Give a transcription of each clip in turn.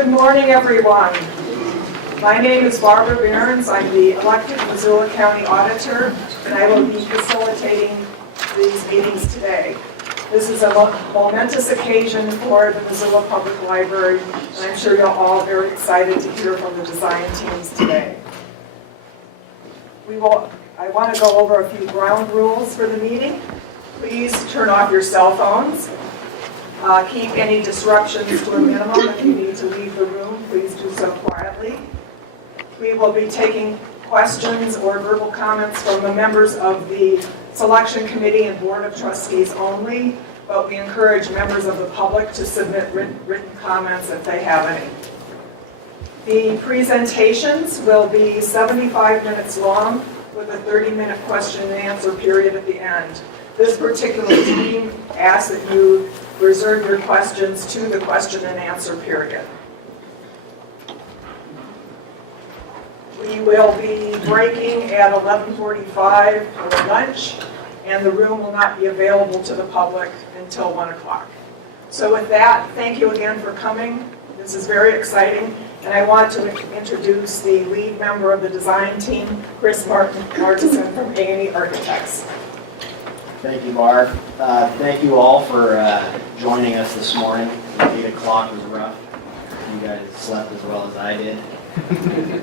Good morning, everyone. My name is Barbara Behrens. I'm the elected Missoula County Auditor, and I will be facilitating these meetings today. This is a momentous occasion for the Missoula Public Library, and I'm sure you're all very excited to hear from the design teams today. I want to go over a few ground rules for the meeting. Please turn off your cell phones. Keep any disruptions to a minimum. If you need to leave the room, please do so quietly. We will be taking questions or verbal comments from the members of the Selection Committee and Board of Trustees only, but we encourage members of the public to submit written comments if they have any. The presentations will be 75 minutes long with a 30-minute question and answer period at the end. This particular team asks that you reserve your questions to the question and answer period. We will be breaking at 11:45 for lunch, and the room will not be available to the public until 1 o'clock. So with that, thank you again for coming. This is very exciting, and I want to introduce the lead member of the design team, Chris Martin from A&E Architects. Thank you, Barb. Thank you all for joining us this morning. 8 o'clock was rough. You guys slept as well as I did.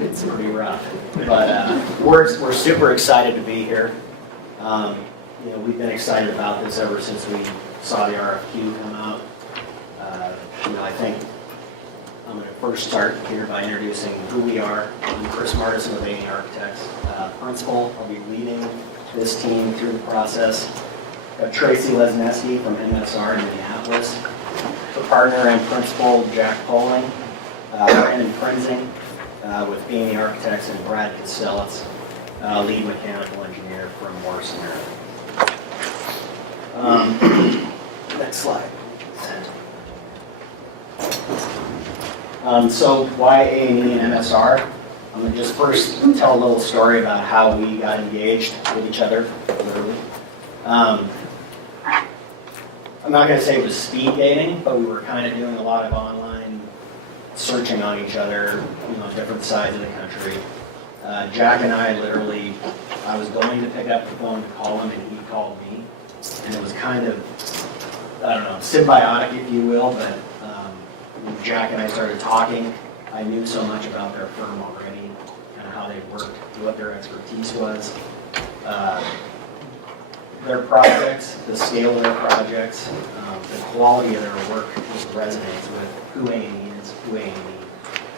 It's pretty rough. But we're super excited to be here. We've been excited about this ever since we saw the RFQ come out. I think I'm going to first start here by introducing who we are. I'm Chris Martin with A&E Architects. Principal, I'll be leading this team through the process. Tracy Lesneski from MSR in Minneapolis. The partner and principal, Jack Poling. Brandon Prenzing with A&E Architects, and Brad Costellitz, lead mechanical engineer from Morrison, Maryland. Next slide. So why A&E and MSR? I'm going to just first tell a little story about how we got engaged with each other, literally. I'm not going to say it was speed dating, but we were kind of doing a lot of online searching on each other, different sides of the country. Jack and I literally, I was going to pick up the phone to call him, and he called me. And it was kind of, I don't know, symbiotic, if you will, but when Jack and I started talking, I knew so much about their firm already, kind of how they worked, what their expertise was. Their projects, the scale of their projects, the quality of their work just resonates with who A&E is, who A&E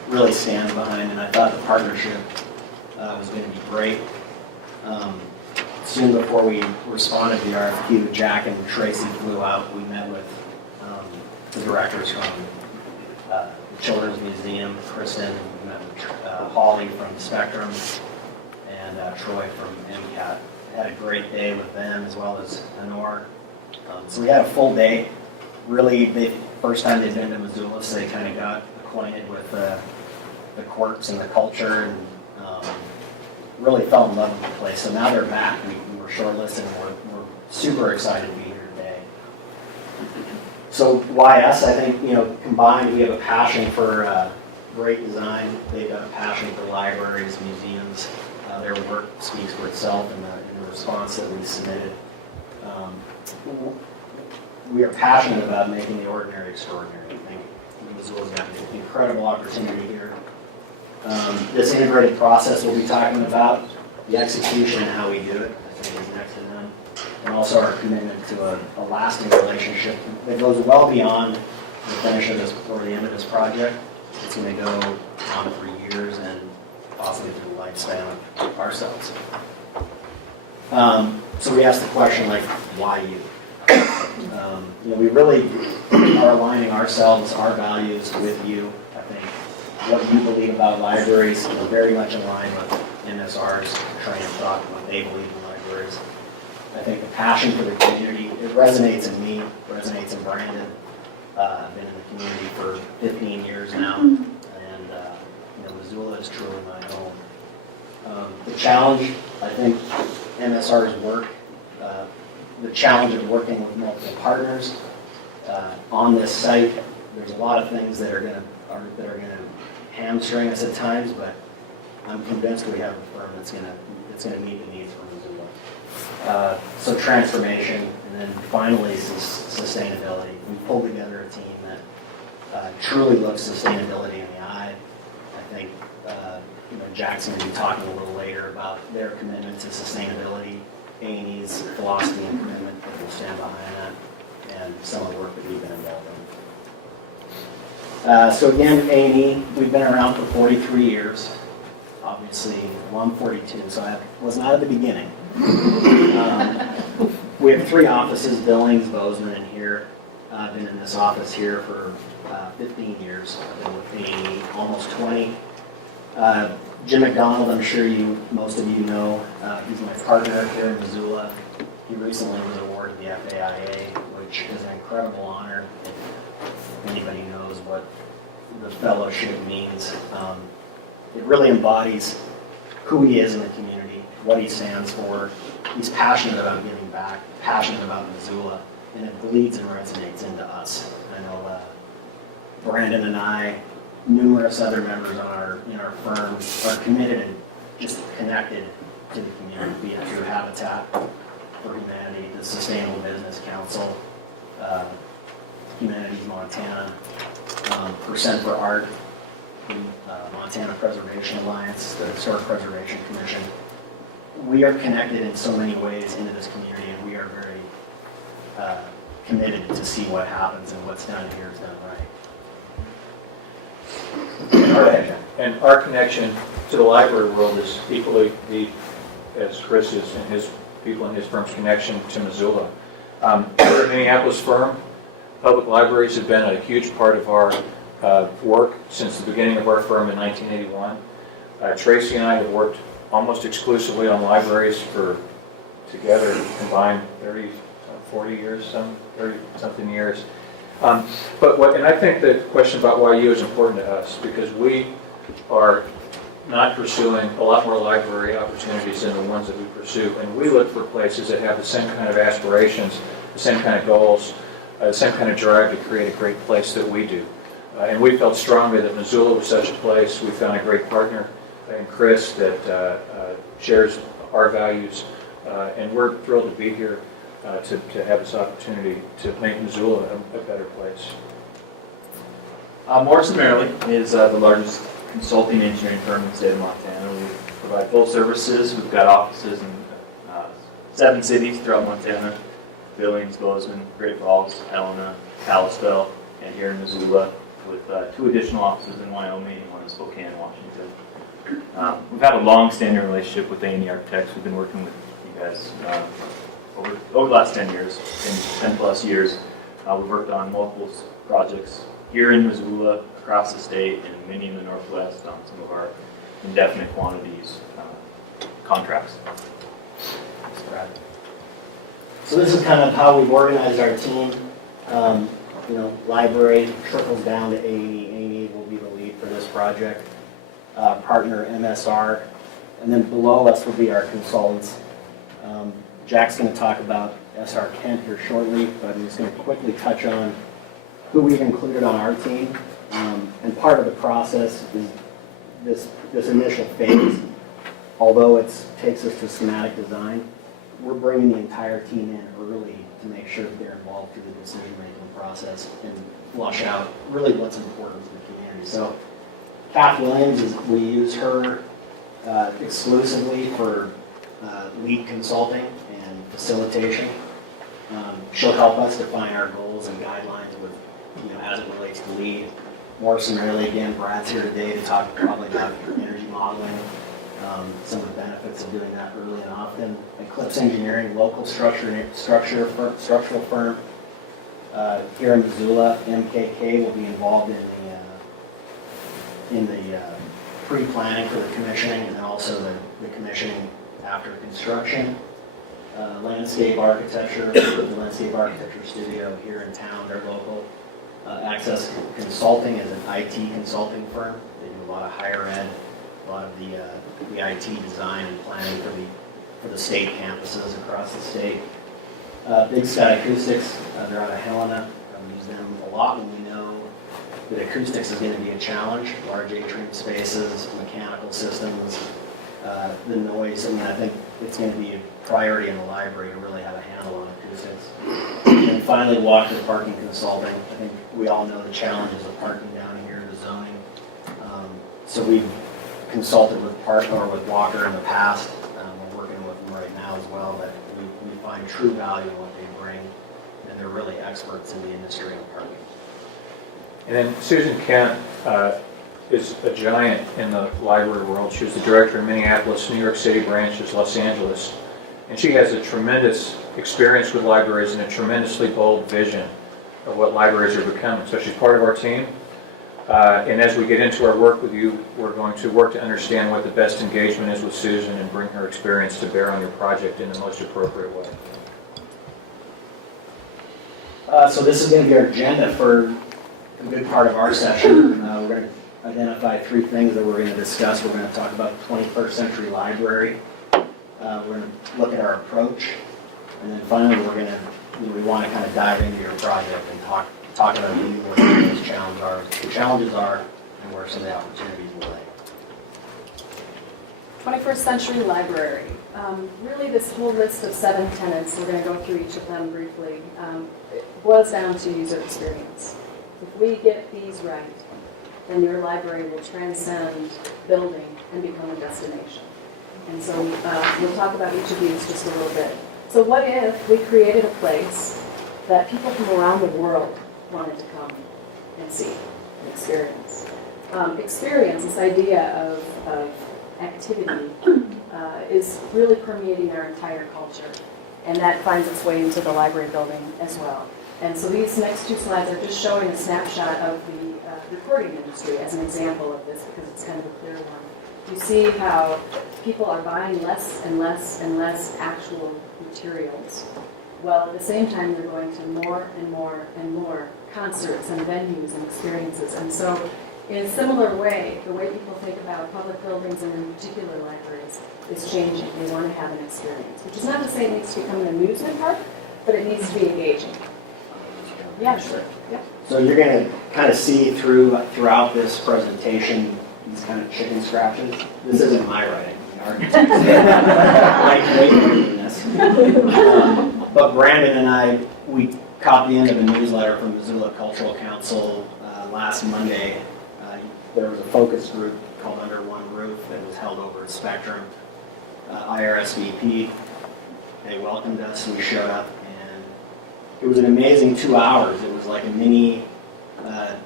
really stands behind, and I thought the partnership was going to be great. Soon before we responded to the RFQ, Jack and Tracy flew out. We met with the directors from the Children's Museum, Kristen, we met with Holly from Spectrum, and Troy from MCAT. Had a great day with them, as well as Honor. So we had a full day. Really, the first time they'd been to Missoula, so they kind of got acquainted with the quirks and the culture, and really fell in love with the place. So now they're back. We were shortlisted, and we're super excited to be here today. So why us? I think, combined, we have a passion for great design. They've got a passion for libraries, museums. Their work speaks for itself in the response that we submitted. We are passionate about making the ordinary extraordinary. I think Missoula's got an incredible opportunity here. This integrated process we'll be talking about, the execution and how we do it, I think is next to none. And also our commitment to a lasting relationship that goes well beyond the finish of this or the end of this project. It's going to go on for years and possibly through the lifespan of ourselves. So we asked the question, why you? We really are aligning ourselves, our values with you. I think what you believe about libraries is very much in line with MSR's train of thought, what they believe in libraries. I think the passion for the community, it resonates in me, resonates in Brandon. I've been in the community for 15 years now, and Missoula is truly my home. The challenge, I think, MSR's work, the challenge of working with multiple partners on this site, There's a lot of things that are gonna hamstring us at times, but I'm convinced we have a firm that's gonna meet the needs for Missoula. So transformation, and then finally sustainability. We pulled together a team that truly looks sustainability in the eye. I think Jack's going to be talking a little later about their commitment to sustainability, A&E's philosophy and commitment that will stand behind that, and some of the work that we've been involved in. So again, A&E, we've been around for 43 years. Obviously, well, I'm 42, so I was not at the beginning. We have 3 offices, Billings, Bozeman, and here. I've been in this office here for 15 years. I've been with A&E almost 20. Jim McDonald, I'm sure most of you know, he's my partner here in Missoula. He recently was awarded the FAIA, which is an incredible honor. If anybody knows what the fellowship means, it really embodies who he is in the community, what he stands for. He's passionate about giving back, passionate about Missoula, and it bleeds and resonates into us. I know Brandon and I, numerous other members in our firm are committed and just connected to the community, be it through Habitat for Humanity, the Sustainable Business Council, Humanities Montana, Percent for Art, the Montana Preservation Alliance, the Historic Preservation Commission. We are connected in so many ways into this community, and we are very committed to see what happens and what's done here is done right. And our connection to the library world is equally deep as Chris's and his people and his firm's connection to Missoula. We're a Minneapolis firm. Public libraries have been a huge part of our work since the beginning of our firm in 1981. Tracy and I have worked almost exclusively on libraries for together combined 40 years, 30-something years. And I think the question about YU is important to us because we are not pursuing a lot more library opportunities than the ones that we pursue, and we look for places that have the same kind of aspirations, the same kind of goals, the same kind of drive to create a great place that we do. And we felt strongly that Missoula was such a place. We found a great partner in Chris that shares our values, and we're thrilled to be here to have this opportunity to make Missoula a better place. Morrison Merrily is the largest consulting engineering firm in the state of Montana. We provide full services. We've got offices in 7 cities throughout Montana: Billings, Bozeman, Great Falls, Helena, Kalispell, and here in Missoula, with 2 additional offices in Wyoming and 1 in Spokane, Washington. We've had a long-standing relationship with A&E Architects. We've been working with you guys over the last 10 years, 10 plus years. We've worked on multiple projects here in Missoula, across the state, and many in the Northwest on some of our indefinite quantities contracts. Thanks, Brad. So this is kind of how we've organized our team. Library trickles down to A&E. A&E will be the lead for this project. Partner MSR, and then below us will be our consultants. Jack's going to talk about SR Kent here shortly, but I'm just going to quickly touch on who we've included on our team. And part of the process is this initial phase. Although it takes us to schematic design, we're bringing the entire team in early to make sure that they're involved through the decision-making process and flush out really what's important to the community. So Kath Williams, we use her exclusively for lead consulting and facilitation. She'll help us define our goals and guidelines with, as it relates to lead. Morrison Merrily, again, Brad's here today to talk probably about energy modeling, some of the benefits of doing that early and often. Eclipse Engineering, local structural firm here in Missoula. MKK will be involved in the pre-planning for the commissioning and then also the commissioning after construction. Landscape Architecture, the Landscape Architecture Studio here in town, they're local. Access Consulting is an IT consulting firm. They do a lot of higher ed, a lot of the IT design and planning for the state campuses across the state. Big Sky Acoustics, they're out of Helena. We use them a lot when we know the acoustics is going to be a challenge, large atrium spaces, mechanical systems, the noise. I mean, I think it's going to be a priority in the library to really have a handle on acoustics. And finally, walk-through parking consulting. I think we all know the challenges of parking down here, the zoning. So we've consulted with Walker in the past. We're working with them right now as well, but we find true value in what they bring, and they're really experts in the industry on parking. And then Susan Kent is a giant in the library world. She was the director in Minneapolis, New York City branches, Los Angeles. And she has a tremendous experience with libraries and a tremendously bold vision of what libraries are becoming. So she's part of our team. And as we get into our work with you, we're going to work to understand what the best engagement is with Susan and bring her experience to bear on your project in the most appropriate way. So this is going to be our agenda for a good part of our session. We're going to identify 3 things that we're going to discuss. We're going to talk about the 21st century library. We're going to look at our approach. And then finally, we want to kind of dive into your project and talk about you, what those challenges are, and where some of the opportunities will lay. 21st century library. Really, this whole list of 7 tenets, we're going to go through each of them briefly, it boils down to user experience. If we get these right, then your library will transcend building and become a destination. And so we'll talk about each of these just a little bit. So what if we created a place that people from around the world wanted to come and see and experience? Experience, this idea of activity, is really permeating our entire culture. And that finds its way into the library building as well. And so these next 2 slides are just showing a snapshot of the recording industry as an example of this, because it's kind of a clear one. You see how people are buying less and less and less actual materials, while at the same time they're going to more and more and more concerts and venues and experiences. And so in a similar way, the way people think about public buildings and in particular libraries is changing. They want to have an experience, which is not to say it needs to become an amusement park, but it needs to be engaging. Yeah, sure. Yep. So you're going to kind of see throughout this presentation these kind of chicken scratches. This isn't my writing. The architects like way more than this. But Brandon and I, we caught the end of a newsletter from Missoula Cultural Council last Monday. There was a focus group called Under One Roof that was held over at Spectrum. IRSVP, they welcomed us, we showed up, and it was an amazing 2 hours. It was like a mini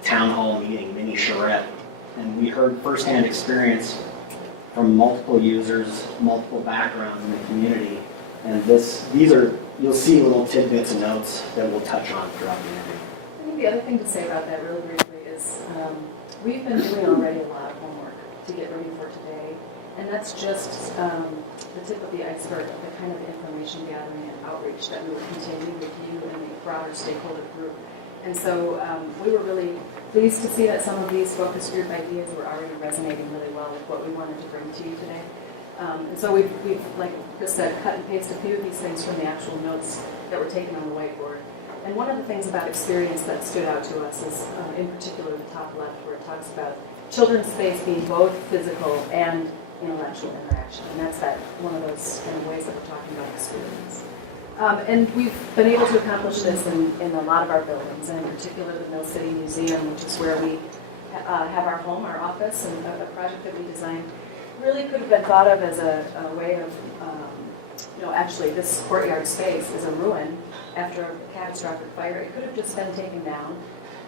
town hall meeting, mini charrette, and we heard firsthand experience from multiple users, multiple backgrounds in the community, and you'll see little tidbits and notes that we'll touch on throughout the interview. I think the other thing to say about that really briefly is we've been doing already a lot of homework to get ready for today, and that's just the tip of the iceberg of the kind of information gathering and outreach that we will continue with you and the broader stakeholder group. And so we were really pleased to see that some of these focus group ideas were already resonating really well with what we wanted to bring to you today. And so we've, like Chris said, cut and pasted a few of these things from the actual notes that were taken on the whiteboard. And one of the things about experience that stood out to us is, in particular, the top left, where it talks about children's space being both physical and intellectual interaction. And that's one of those kind of ways that we're talking about experience. And we've been able to accomplish this in a lot of our buildings, and in particular the Mill City Museum, which is where we have our home, our office, and a project that we designed really could have been thought of as a way of, actually this courtyard space is a ruin after a catastrophic fire. It could have just been taken down.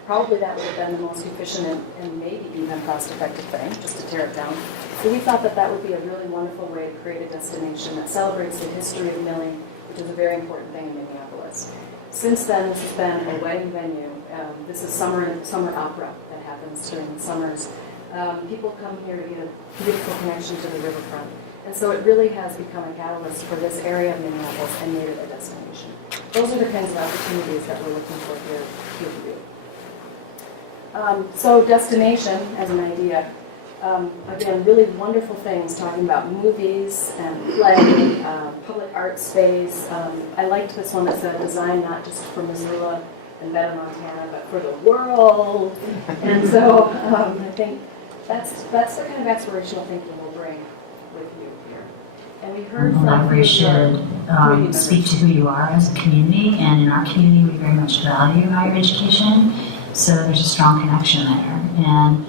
Probably that would have been the most efficient and maybe even cost-effective thing, just to tear it down. So we thought that would be a really wonderful way to create a destination that celebrates the history of milling, which is a very important thing in Minneapolis. Since then, this has been a wedding venue. This is summer opera that happens during the summers. People come here to get a beautiful connection to the riverfront. And so it really has become a catalyst for this area of Minneapolis and made it a destination. Those are the kinds of opportunities that we're looking for here for you. So destination as an idea. Again, really wonderful things talking about movies and play, public art space. I liked this one that said design not just for Missoula, and better Montana, but for the world. And so I think that's the kind of aspirational thinking we'll bring with you here. And we heard The from library should community speak to who you are as a community, and in our community we very much value higher education, so there's a strong connection there. And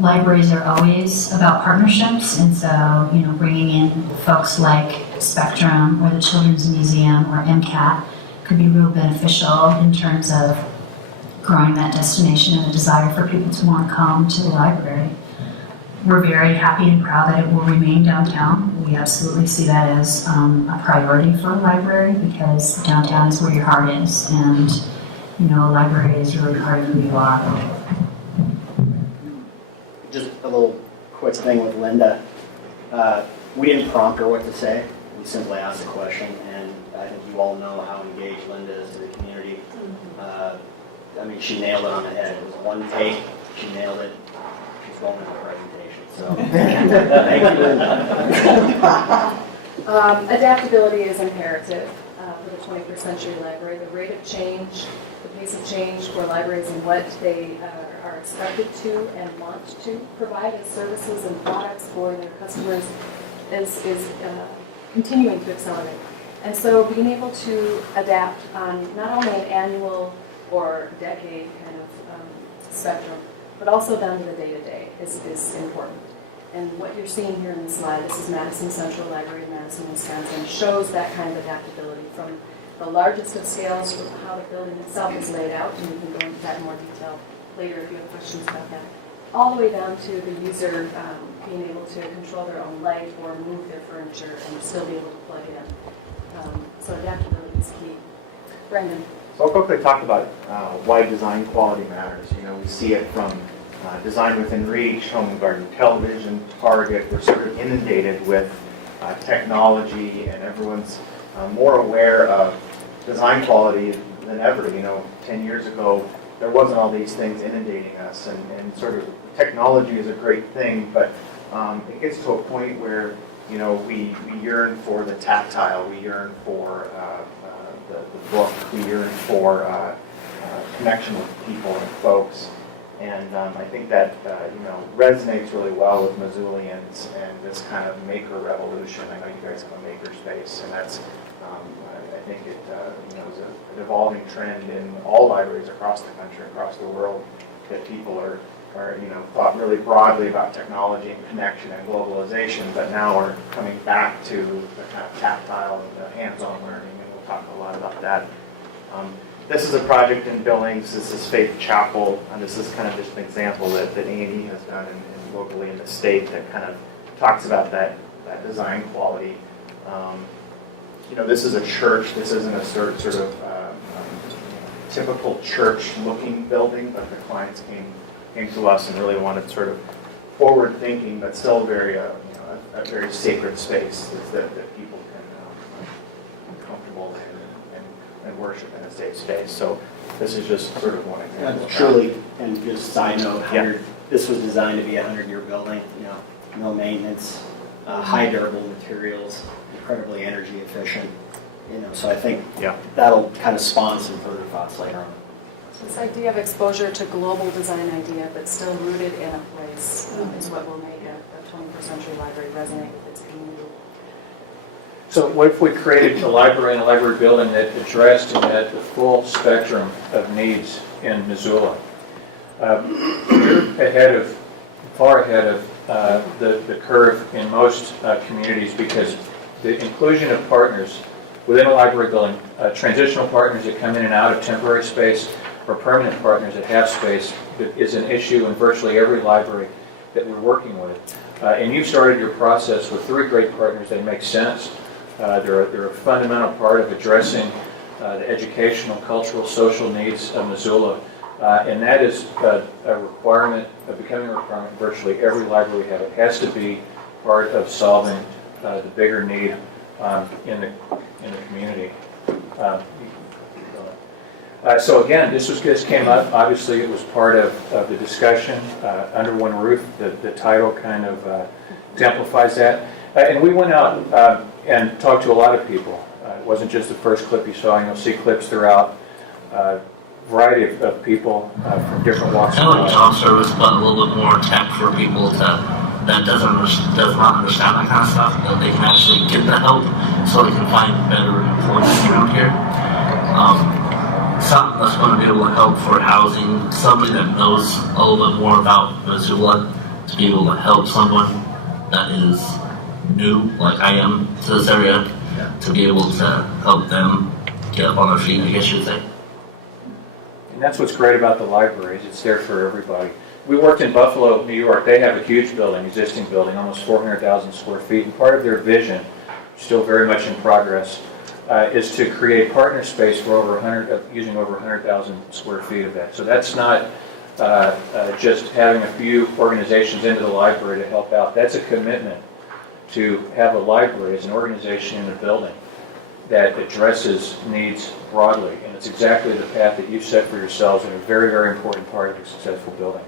libraries are always about partnerships, and so bringing in folks like Spectrum or the Children's Museum or MCAT could be real beneficial in terms of growing that destination and the desire for people to want to come to the library. We're very happy and proud that it will remain downtown. We absolutely see that as a priority for a library, because downtown is where your heart is, and a library is really part of who you are. Just a little quick thing with Linda. We didn't prompt her what to say. We simply asked a question, and I think you all know how engaged Linda is to the community. She nailed it on the head. It was one take. She nailed it. She's going to the presentation. So, thank you, Linda. Adaptability is imperative for the 21st century library. The rate of change, the pace of change for libraries and what they are expected to and want to provide as services and products for their customers is continuing to accelerate. And so being able to adapt on not only an annual or decade kind of spectrum, but also down to the day-to-day is important. And what you're seeing here in the slide, this is Madison Central Library in Madison, Wisconsin, shows that kind of adaptability from the largest of scales, from how the building itself is laid out, and we can go into that in more detail later if you have questions about that, all the way down to the user being able to control their own light or move their furniture and still be able to plug in. So adaptability is key. Brendan. So I'll quickly talk about why design quality matters. We see it from Design Within Reach, Home and Garden Television, Target. We're sort of inundated with technology, and everyone's more aware of design quality than ever. 10 years ago, there wasn't all these things inundating us, and sort of technology is a great thing, but it gets to a point where we yearn for the tactile, we yearn for the book, we yearn for connection with people and folks, and I think that resonates really well with Missoulians and this kind of maker revolution. I know you guys have a maker space, and that's I think it is an evolving trend in all libraries across the country, across the world, that people are thought really broadly about technology and connection and globalization, but now are coming back to the kind of tactile and the hands-on learning, and we'll talk a lot about that. This is a project in Billings. This is Faith Chapel, and this is kind of just an example that A&E has done and locally in the state that kind of talks about that design quality. This is a church. This isn't a sort of typical church-looking building, but the clients came to us and really wanted sort of forward-thinking, but still very a very sacred space that people can be comfortable and worship in a safe space. So this is just sort of one example. Truly, and just side note, this was designed to be a 100-year building. No maintenance, high durable materials, incredibly energy efficient. So I think that'll kind of spawn some further thoughts later on. This idea of exposure to global design idea, but still rooted in a place, is what will make a 21st century library resonate with its community. So what if we created a library and a library building that addressed and met the full spectrum of needs in Missoula? We're far ahead of the curve in most communities, because the inclusion of partners within a library building, transitional partners that come in and out of temporary space, or permanent partners that have space, is an issue in virtually every library that we're working with. And you've started your process with 3 great partners. They make sense. They're a fundamental part of addressing the educational, cultural, social needs of Missoula. And that is a requirement, becoming a requirement in virtually every library we have. It has to be part of solving the bigger need in the community. So again, this came up. Obviously, it was part of the discussion under one roof. The title kind of exemplifies that. And we went out and talked to a lot of people. It wasn't just the first clip you saw, and you'll see clips throughout. variety of people from different walks of Kind of like life. job service, but a little bit more tech for people that does not understand that kind of stuff, that they can actually get the help so they can find better employment around here. Something that's going to be able to help for housing, somebody that knows a little bit more about Missoula, to be able to help someone that is new, like I am, to this area, to be able to help them get up on their feet, I guess you would say. And that's what's great about the libraries. It's there for everybody. We worked in Buffalo, New York. They have a huge building, existing building, almost 400,000 square feet. And part of their vision, still very much in progress, is to create partner space for using over 100,000 square feet of that. So that's not just having a few organizations into the library to help out. That's a commitment to have a library as an organization in a building that addresses needs broadly. And it's exactly the path that you've set for yourselves and a very, very important part of a successful building.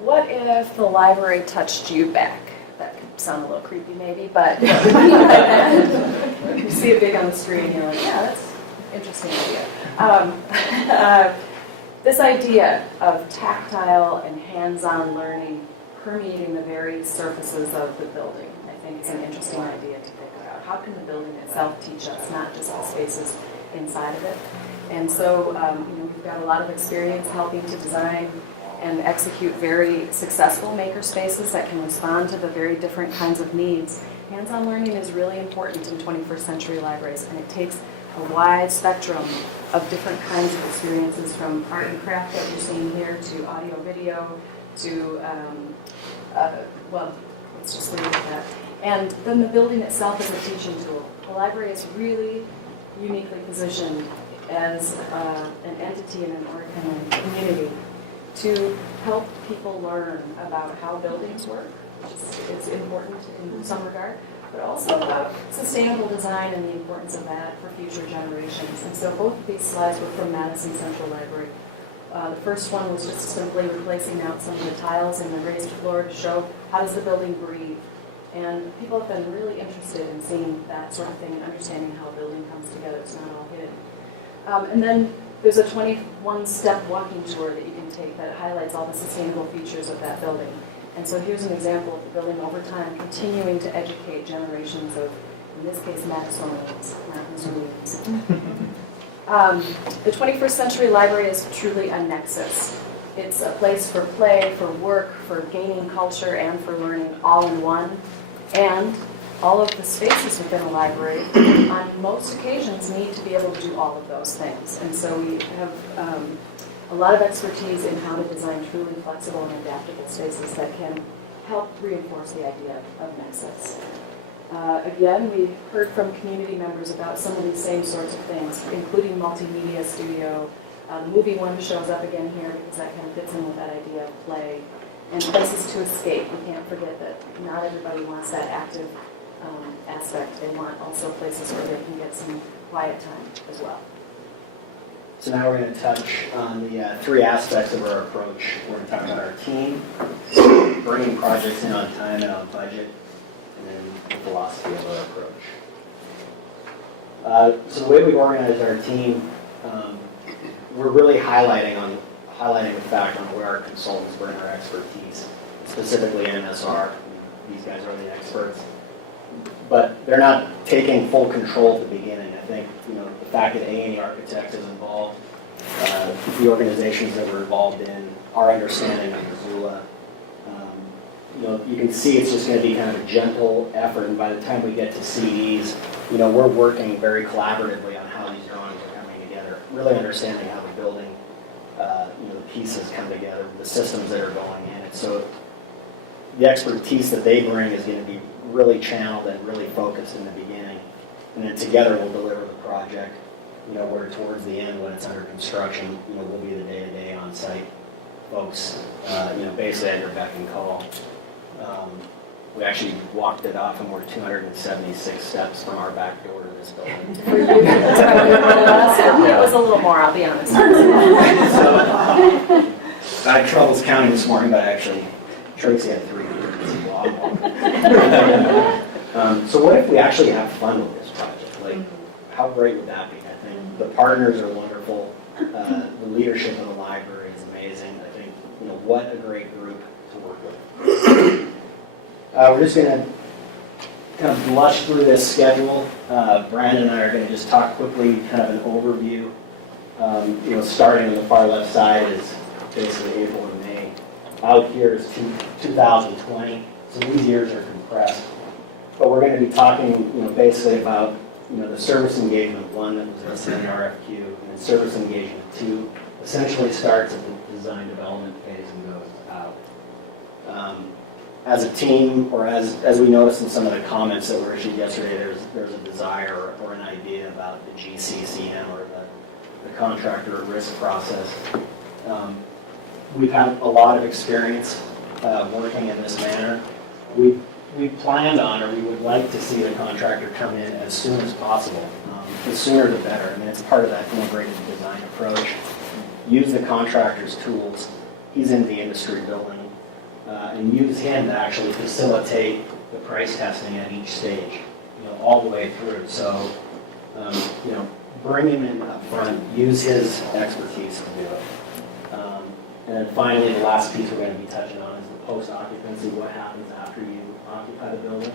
What if the library touched you back? That could sound a little creepy maybe, but You see it big on the screen, and you're like, yeah, that's an interesting idea. This idea of tactile and hands-on learning permeating the very surfaces of the building, I think is an interesting idea to think about. How can the building itself teach us, not just the spaces inside of it? And so, we've got a lot of experience helping to design and execute very successful maker spaces that can respond to the very different kinds of needs. Hands-on learning is really important in 21st century libraries, and it takes a wide spectrum of different kinds of experiences, from art and craft that you're seeing here to audio video to, let's just leave it at that. And then the building itself is a teaching tool. The library is really uniquely positioned as an entity in an community to help people learn about how buildings work, which is important in some regard, but also about sustainable design and the importance of that for future generations. And so both of these slides were from Madison Central Library. The first one was just simply replacing out some of the tiles in the raised floor to show how does the building breathe. And people have been really interested in seeing that sort of thing and understanding how a building comes together. It's not all hidden. And then there's a 21-step walking tour that you can take that highlights all the sustainable features of that building. And so here's an example of the building over time continuing to educate generations of, in this case, Madisonians, not Missoulians. The 21st century library is truly a nexus. It's a place for play, for work, for gaining culture, and for learning all in one. And all of the spaces within a library, on most occasions, need to be able to do all of those things. And so we have a lot of expertise in how to design truly flexible and adaptable spaces that can help reinforce the idea of nexus. Again, we heard from community members about some of these same sorts of things, including multimedia studio. The movie one shows up again here because that kind of fits in with that idea of play. And places to escape. We can't forget that not everybody wants that active aspect. They want also places where they can get some quiet time as well. So now we're going to touch on the three aspects of our approach. We're going to talk about our team, bringing projects in on time and on budget, and then the philosophy of our approach. So the way we organize our team, we're really highlighting the fact on where our consultants bring our expertise, specifically MSR. These guys are the experts. But they're not taking full control at the beginning. I think, the fact that A&E Architect is involved, the organizations that we're involved in, our understanding of Missoula, you can see it's just going to be kind of a gentle effort, and by the time we get to CDs, we're working very collaboratively on how these drawings are coming together, really understanding how the building, the pieces come together, the systems that are going in it. So the expertise that they bring is going to be really channeled and really focused in the beginning, and then together we'll deliver the project. Where towards the end, when it's under construction, we'll be the day-to-day on-site folks, basically at your beck and call. We actually walked it off, and we're 276 steps from our back door to this building. For you, that's probably one of us. It was a little more, I'll be honest. So, I had troubles counting this morning, but actually, Tracy had 300. It's a lot more. So what if we actually have fun with this project? Like, how great would that be? I think The partners are wonderful. The leadership of the library is amazing. I think, what a great group to work with. We're just going to kind of blush through this schedule. Brandon and I are going to just talk quickly, kind of an overview. Starting on the far left side is basically April and May. Out here is 2020, so these years are compressed. But we're going to be talking, basically about, the service engagement 1 that was listed in the RFQ, and then service engagement 2 essentially starts at the design development phase and goes out. As a team, or as we noticed in some of the comments that were issued yesterday, there's a desire or an idea about the GCCM or the contractor risk process. We've had a lot of experience working in this manner. We planned on, or we would like to see the contractor come in as soon as possible. The sooner the better. I mean, it's part of that integrated design approach. Use the contractor's tools. He's in the industry building. And use him to actually facilitate the price testing at each stage, all the way through. So, bring him in up front. Use his expertise to do it. And then finally, the last piece we're going to be touching on is the post-occupancy. What happens after you occupy the building?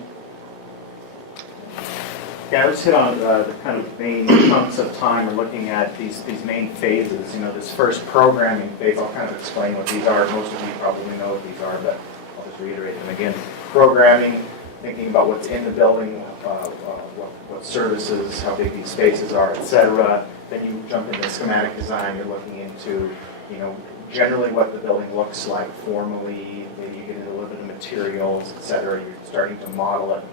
Yeah, let's hit on the kind of main chunks of time and looking at these main phases. This first programming phase, I'll kind of explain what these are. Most of you probably know what these are, but I'll just reiterate them again. Programming, thinking about what's in the building, what services, how big these spaces are, etc. Then you jump into schematic design. You're looking into, generally what the building looks like formally. Maybe you get into a little bit of materials, etc. You're starting to model it,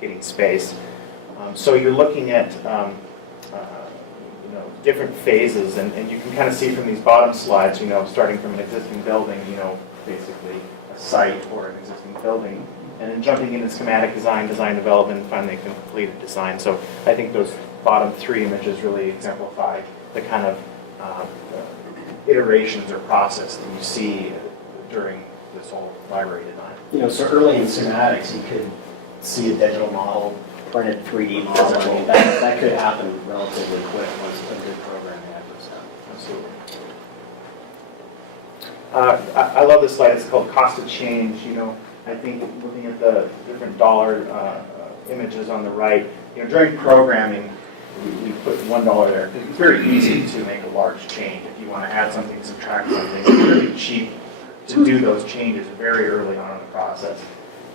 getting space. So you're looking at different phases, and you can kind of see from these bottom slides, starting from an existing building, basically a site or an existing building, and then jumping into schematic design, design development, and finally completed design. So I think those bottom 3 images really exemplify the kind of iterations or process that you see during this whole library design. So early in schematics, you could see a digital model, printed 3D model. I mean, that could happen relatively quick once a good programming effort's done. Absolutely. I love this slide. It's called cost of change. I think looking at the different dollar images on the right, during programming, we put $1 there. It's very easy to make a large change. If you want to add something, subtract something, it's really cheap to do those changes very early on in the process.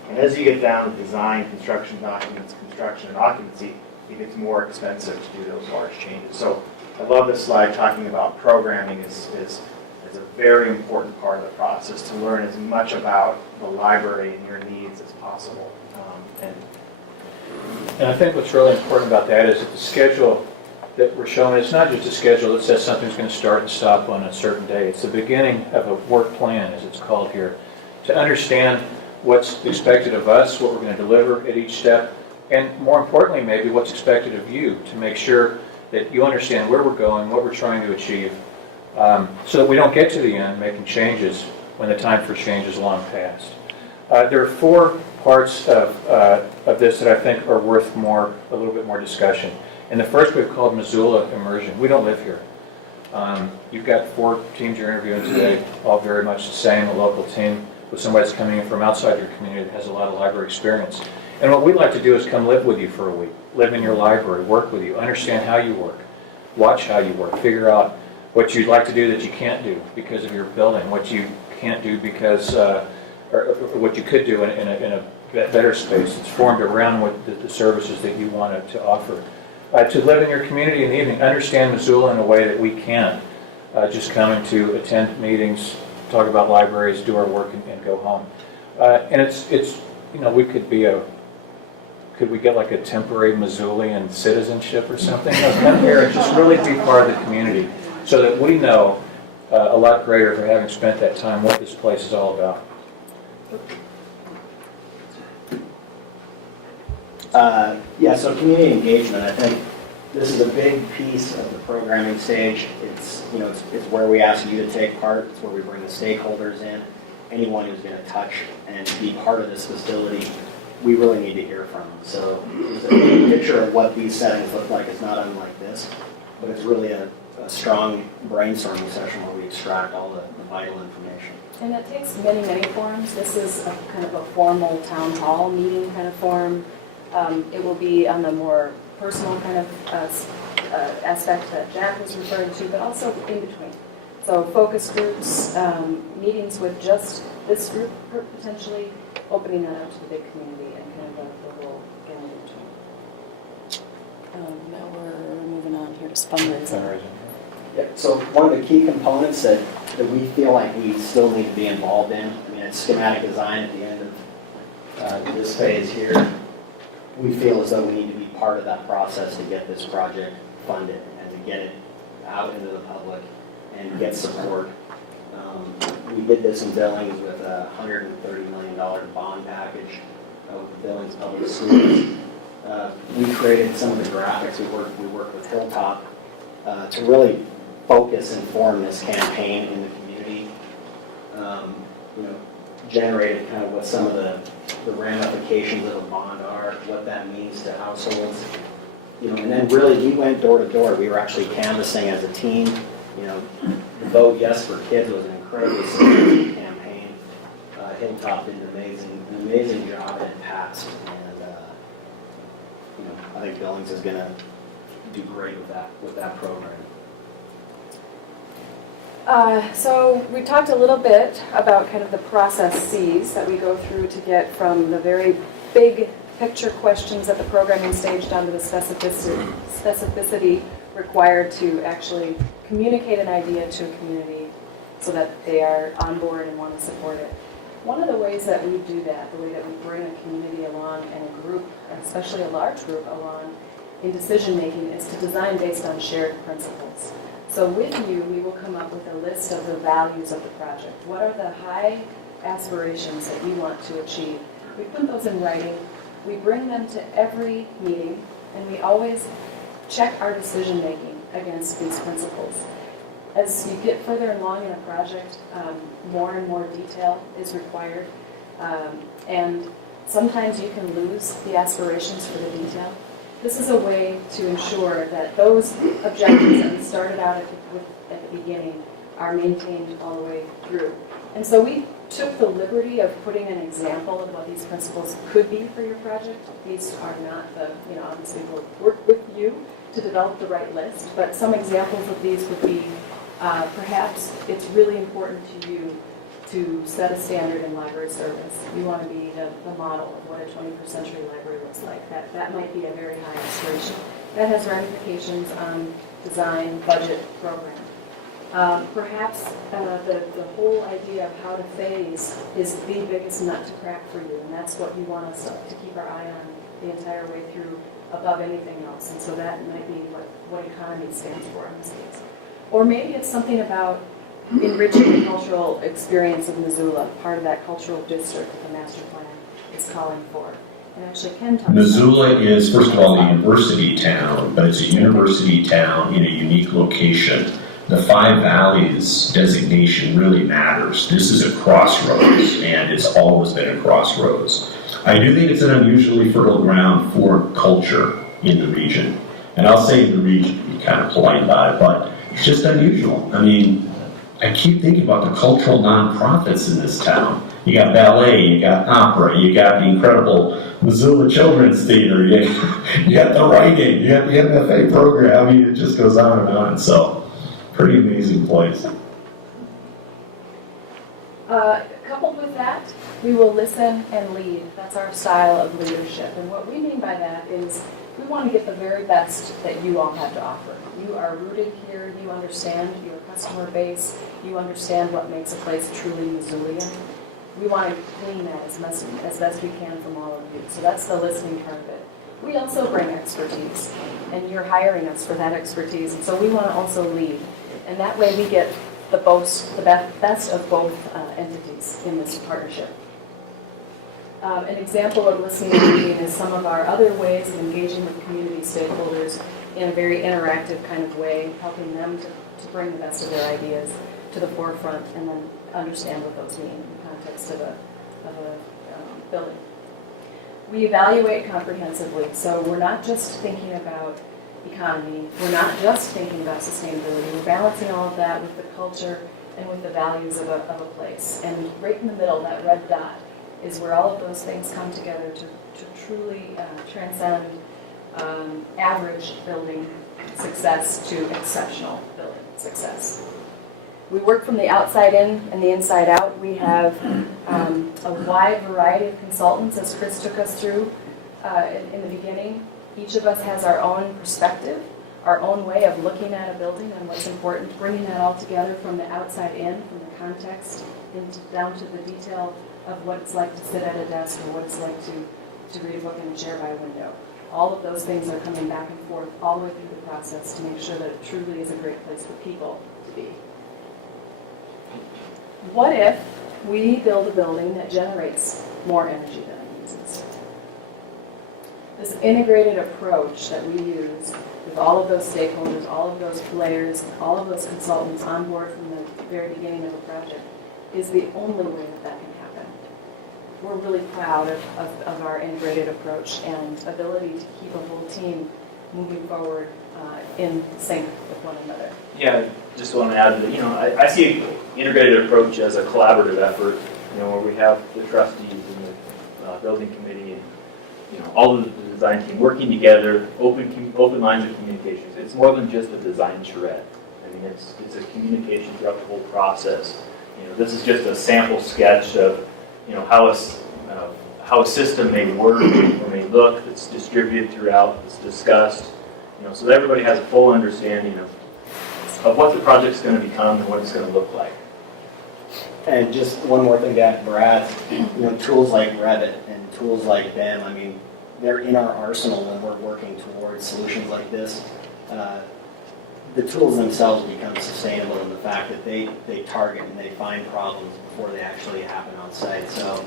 And as you get down to design, construction documents, construction, and occupancy, it gets more expensive to do those large changes. So I love this slide talking about programming is a very important part of the process to learn as much about the library and your needs as possible. And I think what's really important about that is that the schedule that we're showing, it's not just a schedule that says something's going to start and stop on a certain day. It's the beginning of a work plan, as it's called here, to understand what's expected of us, what we're going to deliver at each step, and more importantly, maybe what's expected of you, to make sure that you understand where we're going, what we're trying to achieve, so that we don't get to the end making changes when the time for change is long past. There are 4 parts of this that I think are worth a little bit more discussion. And the first we've called Missoula immersion. We don't live here. You've got 4 teams you're interviewing today, all very much the same, a local team with somebody that's coming in from outside your community that has a lot of library experience. And what we'd like to do is come live with you for a week, live in your library, work with you, understand how you work, watch how you work, figure out what you'd like to do that you can't do because of your building, what you can't do because, or what you could do in a better space that's formed around what the services that you want to offer. To live in your community in the evening, understand Missoula in a way that we can't, just coming to attend meetings, talk about libraries, do our work, and go home. And it's we could we get like a temporary Missoulian citizenship or something? Come here and just really be part of the community so that we know a lot greater for having spent that time what this place is all about. So community engagement, I think this is a big piece of the programming stage. It's where we ask you to take part. It's where we bring the stakeholders in. Anyone who's going to touch and be part of this facility, we really need to hear from them. So the picture of what these settings look like is not unlike this. but it's really a strong brainstorming session where we extract all the vital information. And it takes many, many forms. This is a kind of a formal town hall meeting kind of form. It will be on the more personal kind of aspect that Jack was referring to, but also in between. So focus groups, meetings with just this group potentially, opening that up to the big community and kind of the whole gamut in between. Now we're moving on here to fundraising. Yeah, so one of the key components that we feel like we still need to be involved in, I mean, it's schematic design at the end of this phase here. We feel as though we need to be part of that process to get this project funded and to get it out into the public and get support. We did this in Billings with a $130 million bond package with Billings Public Schools. We created some of the graphics. We worked with Hilltop to really focus and form this campaign in the community. Generated kind of what some of the ramifications of a bond are, what that means to households. And then really we went door to door. We were actually canvassing as a team. The Vote Yes for Kids was an incredibly successful campaign. Hilltop did an amazing job, and it passed. And I think Billings is going to do great with that program. So we talked a little bit about kind of the processes that we go through to get from the very big picture questions at the programming stage down to the specificity required to actually communicate an idea to a community so that they are on board and want to support it. One of the ways that we do that, the way that we bring a community along and a group, especially a large group along in decision making, is to design based on shared principles. So with you, we will come up with a list of the values of the project. What are the high aspirations that you want to achieve? We put those in writing. We bring them to every meeting, and we always check our decision making against these principles. As you get further along in a project, more and more detail is required, and sometimes you can lose the aspirations for the detail. This is a way to ensure that those objectives that we started out at the beginning are maintained all the way through. And so we took the liberty of putting an example of what these principles could be for your project. These are not obviously we'll work with you to develop the right list, but some examples of these would be perhaps it's really important to you to set a standard in library service. You want to be the model of what a 21st century library looks like. That might be a very high aspiration. That has ramifications on design, budget, program. Perhaps the whole idea of how to phase is the biggest nut to crack for you, and that's what you want us to keep our eye on the entire way through above anything else. And so that might be what economy stands for in this case. Or maybe it's something about enriching the cultural experience of Missoula, part of that cultural district that the master plan is calling for. And actually Ken talks Missoula is, first of all, a university town, but it's a university town in a unique location. The Five Valleys designation really matters. This is a crossroads, and it's always been a crossroads. I do think it's an unusually fertile ground for culture in the region. And I'll say in the region, be kind of polite about it, but it's just unusual. I mean, I keep thinking about the cultural nonprofits in this town. You got ballet, you got opera, you got the incredible Missoula Children's Theater, you got the writing, you got the MFA program. I mean, it just goes on and on. So, pretty amazing place. Coupled with that, we will listen and lead. That's our style of leadership. And what we mean by that is we want to get the very best that you all have to offer. You are rooted here, you understand your customer base, you understand what makes a place truly Missoulian. We want to glean that as best we can from all of you. So that's the listening part of it. We also bring expertise, and you're hiring us for that expertise, and so we want to also lead. And that way we get the best of both entities in this partnership. An example of listening and leading is some of our other ways of engaging with community stakeholders in a very interactive kind of way, helping them to bring the best of their ideas to the forefront and then understand what those mean in the context of a building. We evaluate comprehensively, so we're not just thinking about economy. We're not just thinking about sustainability. We're balancing all of that with the culture and with the values of a place. And right in the middle, that red dot, is where all of those things come together to truly transcend average building success to exceptional building success. We work from the outside in and the inside out. We have a wide variety of consultants, as Chris took us through in the beginning. Each of us has our own perspective, our own way of looking at a building and what's important, bringing that all together from the outside in, from the context, down to the detail of what it's like to sit at a desk or what it's like to read a book in a chair by a window. All of those things are coming back and forth all the way through the process to make sure that it truly is a great place for people to be. What if we build a building that generates more energy than it uses? This integrated approach that we use with all of those stakeholders, all of those players, all of those consultants on board from the very beginning of a project is the only way that can happen. We're really proud of our integrated approach and ability to keep a whole team moving forward in sync with one another. Yeah, just want to add that, I see integrated approach as a collaborative effort, where we have the trustees and the building committee and, all of the design team working together, open lines of communications. It's more than just a design charrette. I mean, it's a communication throughout the whole process. This is just a sample sketch of, how a system may work or may look, that's distributed throughout, that's discussed, so that everybody has a full understanding of what the project's going to become and what it's going to look like. And just one more thing to add, Brad, tools like Revit and tools like BIM, I mean, they're in our arsenal when we're working towards solutions like this. The tools themselves become sustainable in the fact that they target and they find problems before they actually happen on site. So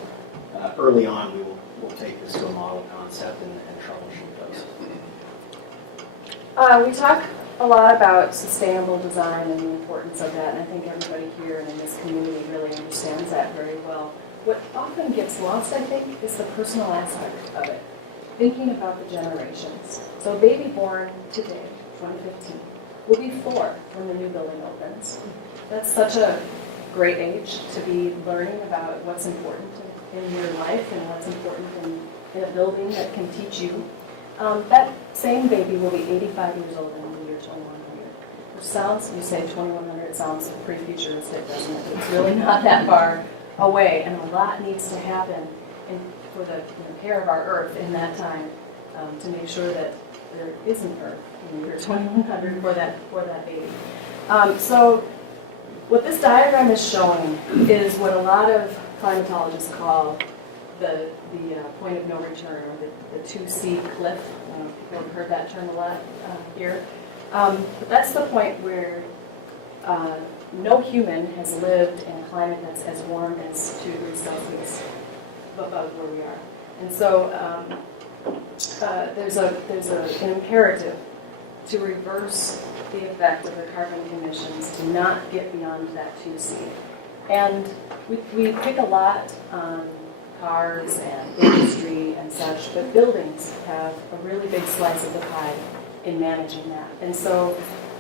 early on, we'll take this to a model concept and troubleshoot those. We talk a lot about sustainable design and the importance of that, and I think everybody here and in this community really understands that very well. What often gets lost, I think, is the personal aspect of it. Thinking about the generations. So a baby born today, 2015, will be 4 when the new building opens. That's such a great age to be learning about what's important in your life and what's important in a building that can teach you. That same baby will be 85 years old in the year 2100. Which sounds, you say 2100, it sounds pretty futuristic, doesn't it? It's really not that far away, and a lot needs to happen for the care of our Earth in that time to make sure that there is an Earth in the year 2100 for that baby. So what this diagram is showing is what a lot of climatologists call the point of no return, or the 2C cliff. People have heard that term a lot here. But that's the point where no human has lived in a climate that's as warm as 2 degrees Celsius above where we are. And so there's an imperative to reverse the effect of the carbon emissions, to not get beyond that 2C. And we pick a lot on cars and industry and such, but buildings have a really big slice of the pie in managing that. And so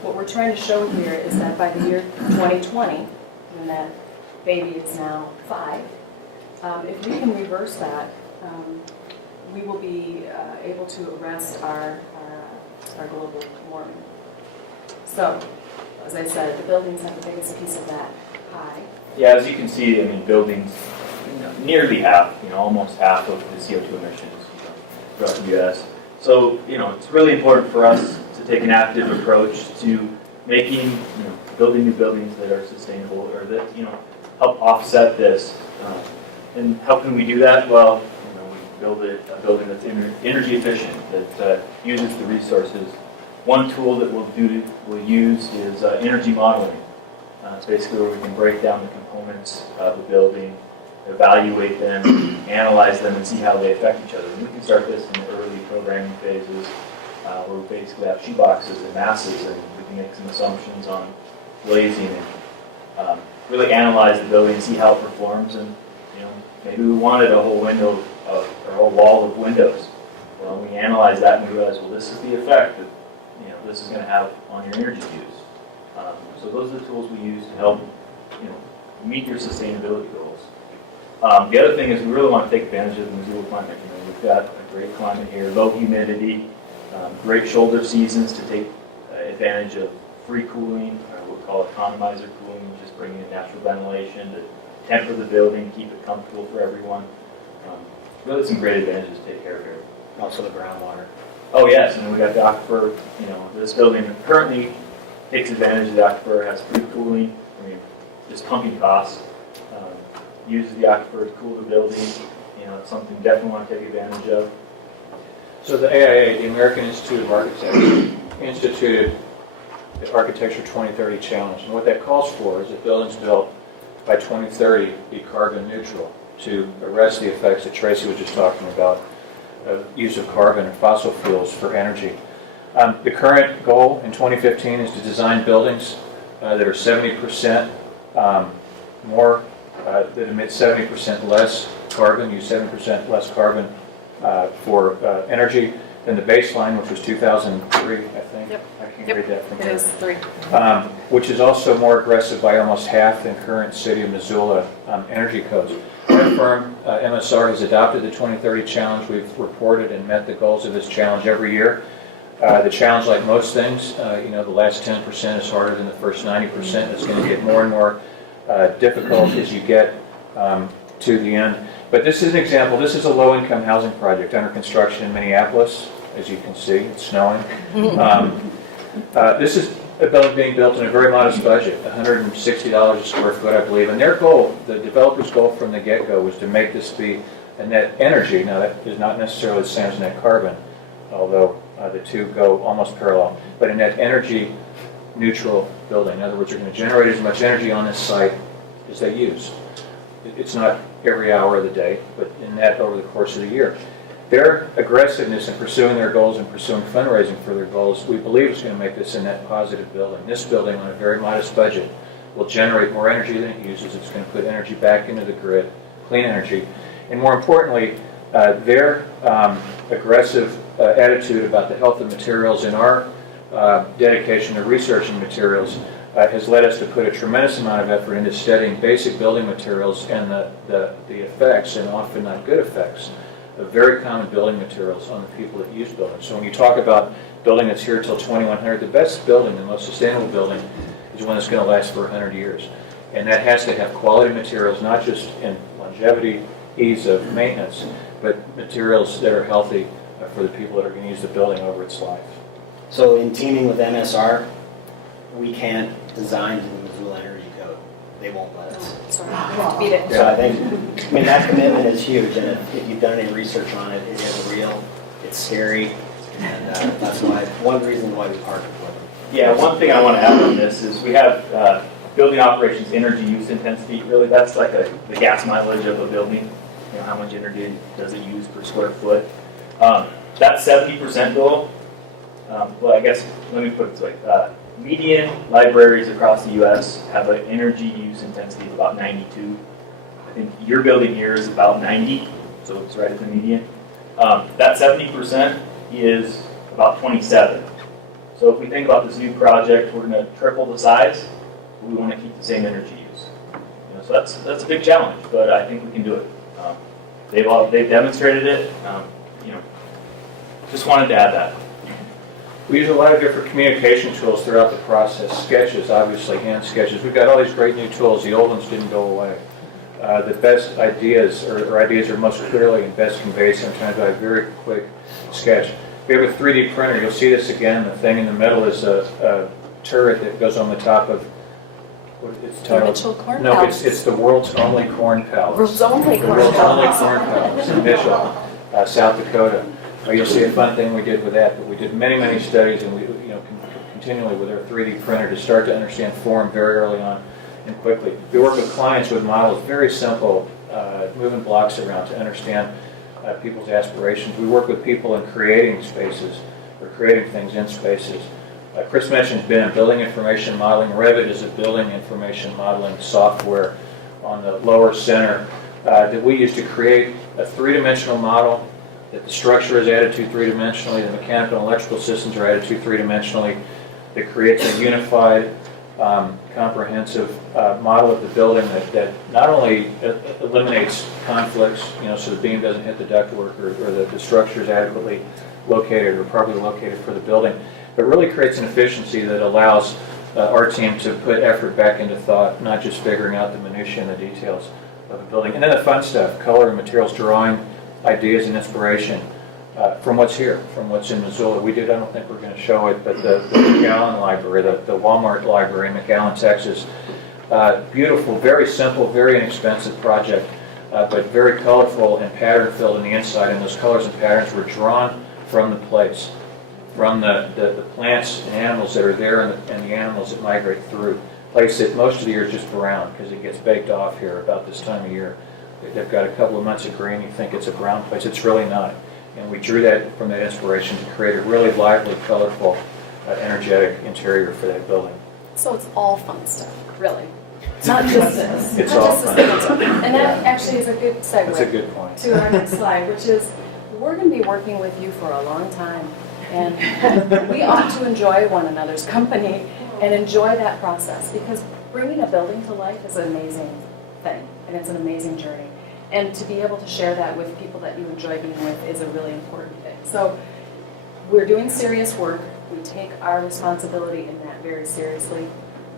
what we're trying to show here is that by the year 2020, when that baby is now 5, if we can reverse that, we will be able to arrest our global warming. So, as I said, the buildings have the biggest piece of that pie. Yeah, as you can see, I mean, buildings, nearly half, almost half of the CO2 emissions throughout the U.S. So, it's really important for us to take an active approach to making, building new buildings that are sustainable or that, help offset this. And how can we do that? Well, we build a building that's energy efficient, that uses the resources. One tool that we'll use is energy modeling. It's basically where we can break down the components of the building, evaluate them, analyze them, and see how they affect each other. And we can start this in the early programming phases, where we basically have shoeboxes and masses, and we can make some assumptions on glazing and really analyze the building and see how it performs. And maybe we wanted a whole window or a whole wall of windows. Well, we analyze that and we realize, well, this is the effect that this is going to have on your energy use. So those are the tools we use to help meet your sustainability goals. The other thing is we really want to take advantage of the Missoula climate. We've got a great climate here, low humidity, great shoulder seasons to take advantage of free cooling, or what we call economizer cooling, which is bringing in natural ventilation to temper the building, keep it comfortable for everyone. Really some great advantages to take care of here. Also the groundwater. Oh yes, and we got the aquifer. This building currently takes advantage of the aquifer, has free cooling. Just pumping costs. Uses the aquifer to cool the building. It's something definitely want to take advantage of. So the AIA, the American Institute of Architects, instituted the Architecture 2030 Challenge. And what that calls for is that buildings built by 2030 be carbon neutral to arrest the effects that Tracy was just talking about of use of carbon and fossil fuels for energy. The current goal in 2015 is to design buildings that are 70% more, that emit 70% less carbon, use 7% less carbon for energy than the baseline, which was 2003, I think. Yep. I can't read that from It here. is 3. Which is also more aggressive by almost half than current City of Missoula energy codes. Our firm, MSR, has adopted the 2030 challenge. We've reported and met the goals of this challenge every year. The challenge, like most things, the last 10% is harder than the first 90%. It's going to get more and more difficult as you get to the end. But this is an example. This is a low-income housing project under construction in Minneapolis. As you can see, it's snowing. This is a building being built in a very modest budget, $160 a square foot, I believe. And their goal, the developer's goal from the get-go, was to make this be a net energy. Now, that is not necessarily the same as net carbon, although the two go almost parallel, but a net energy neutral building. In other words, you're going to generate as much energy on this site as they use. It's not every hour of the day, but in that over the course of the year. Their aggressiveness in pursuing their goals and pursuing fundraising for their goals, we believe is going to make this a net positive building. This building, on a very modest budget, will generate more energy than it uses. It's going to put energy back into the grid, clean energy. And more importantly, their aggressive attitude about the health of materials and our dedication to researching materials has led us to put a tremendous amount of effort into studying basic building materials and the effects, and often not good effects, of very common building materials on the people that use buildings. So when you talk about building that's here till 2100, the best building, the most sustainable building, is one that's going to last for 100 years. And that has to have quality materials, not just in longevity, ease of maintenance, but materials that are healthy for the people that are going to use the building over its life. So in teaming with MSR, we can't design to the Missoula Energy Code. They won't let us. Sorry, we have to beat it. So I think, that commitment is huge, and if you've done any research on it, it is real, it's scary, and that's one of the reasons why we partnered with them. Yeah, one thing I want to add on this is we have building operations energy use intensity. Really, that's like the gas mileage of a building. How much energy does it use per square foot? That 70% goal, well, I guess, let me put it this way. Median libraries across the U.S. have an energy use intensity of about 92. I think your building here is about 90, so it's right at the median. That 70% is about 27. So if we think about this new project, we're going to triple the size, but we want to keep the same energy use. So that's a big challenge, but I think we can do it. They've demonstrated it. Just wanted to add that. We use a lot of different communication tools throughout the process. Sketches, obviously, hand sketches. We've got all these great new tools. The old ones didn't go away. The best ideas, or ideas are most clearly and best conveyed sometimes by a very quick sketch. We have a 3D printer. You'll see this again. The thing in the middle is a turret that goes on the top of, what it's titled? Mitchell Corn No, Palace. it's the world's only corn palace. World's only The corn world's only palace. corn palace in Mitchell, South Dakota. You'll see a fun thing we did with that, but we did many, many studies, and we continually with our 3D printer to start to understand form very early on and quickly. We work with clients with models, very simple, moving blocks around to understand people's aspirations. We work with people in creating spaces, or creating things in spaces. Chris mentioned BIM, Building Information Modeling. Revit is a building information modeling software on the lower center that we use to create a three-dimensional model that the structure is added to three-dimensionally, the mechanical and electrical systems are added to three-dimensionally, that creates a unified, comprehensive model of the building that not only eliminates conflicts, so the beam doesn't hit the ductwork or that the structure is adequately located or properly located for the building, but really creates an efficiency that allows our team to put effort back into thought, not just figuring out the minutiae and the details of a building. And then the fun stuff, color and materials, drawing, ideas and inspiration from what's here, from what's in Missoula. I don't think we're going to show it, but the McAllen Library, the Walmart Library in McAllen, Texas, beautiful, very simple, very inexpensive project, but very colorful and pattern-filled on the inside, and those colors and patterns were drawn from the place, from the plants and animals that are there and the animals that migrate through. Place that most of the year is just brown because it gets baked off here about this time of year. They've got a couple of months of green, you think it's a brown place. It's really not. And we drew that from that inspiration to create a really lively, colorful, energetic interior for that building. So it's all fun stuff, really. Not just this. It's Not all just fun. this. And that actually is a good That's a segue good point. to our next slide, which is we're going to be working with you for a long time. And we ought to enjoy one another's company and enjoy that process, because bringing a building to life is an amazing thing, and it's an amazing journey. And to be able to share that with people that you enjoy being with is a really important thing. So we're doing serious work. We take our responsibility in that very seriously,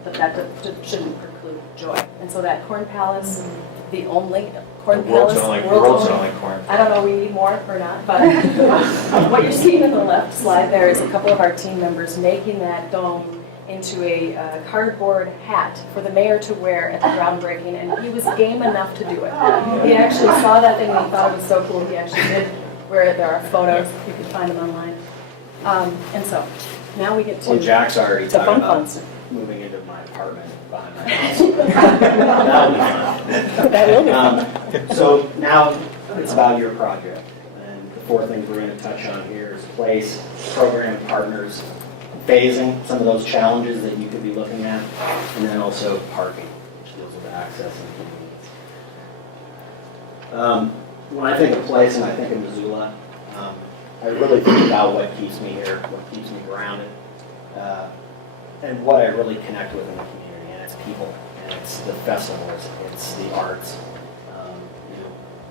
but that shouldn't preclude joy. And so that Corn Palace, the only Corn Palace, World's only corn. I don't know, we need more or not, but what you're seeing in the left slide there is a couple of our team members making that dome into a cardboard hat for the mayor to wear at the groundbreaking, and he was game enough to do it. He actually saw that thing and he thought it was so cool. He actually did wear it. There are photos, you can find them online. And so, now we get to Well, Jack's already the talking fun about stuff. moving into my apartment behind my house. That'll be fun. That will be fun. So now it's about your project. And the four things we're going to touch on here is place, program partners, phasing, some of those challenges that you could be looking at, and then also parking, which deals with access and convenience. When I think of place and I think of Missoula, I really think about what keeps me here, what keeps me grounded, and what I really connect with in the community, and it's people, and it's the festivals, it's the arts.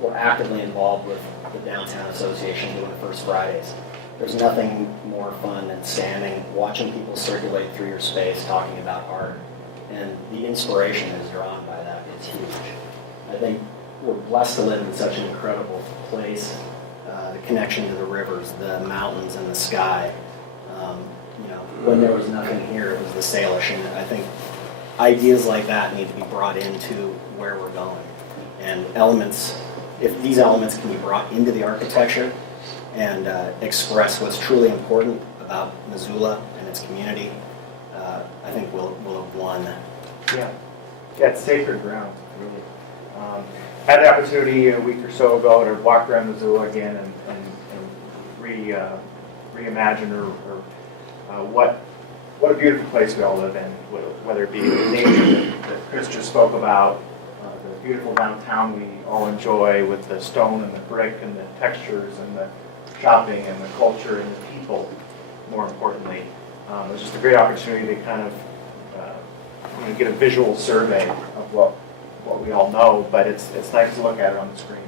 We're actively involved with the Downtown Association doing First Fridays. There's nothing more fun than standing, watching people circulate through your space, talking about art, and the inspiration that is drawn by that is huge. I think we're blessed to live in such an incredible place. The connection to the rivers, the mountains, and the sky. When there was nothing here, it was the Salish, and I think ideas like that need to be brought into where we're going. And elements, if these elements can be brought into the architecture and express what's truly important about Missoula and its community, I think we'll have won. Yeah, it's sacred ground, really. Had the opportunity a week or so ago to walk around Missoula again and reimagine or what a beautiful place we all live in, whether it be the nature that Chris just spoke about, the beautiful downtown we all enjoy with the stone and the brick and the textures and the shopping and the culture and the people, more importantly. It was just a great opportunity to kind of get a visual survey of what we all know, but it's nice to look at it on the screen.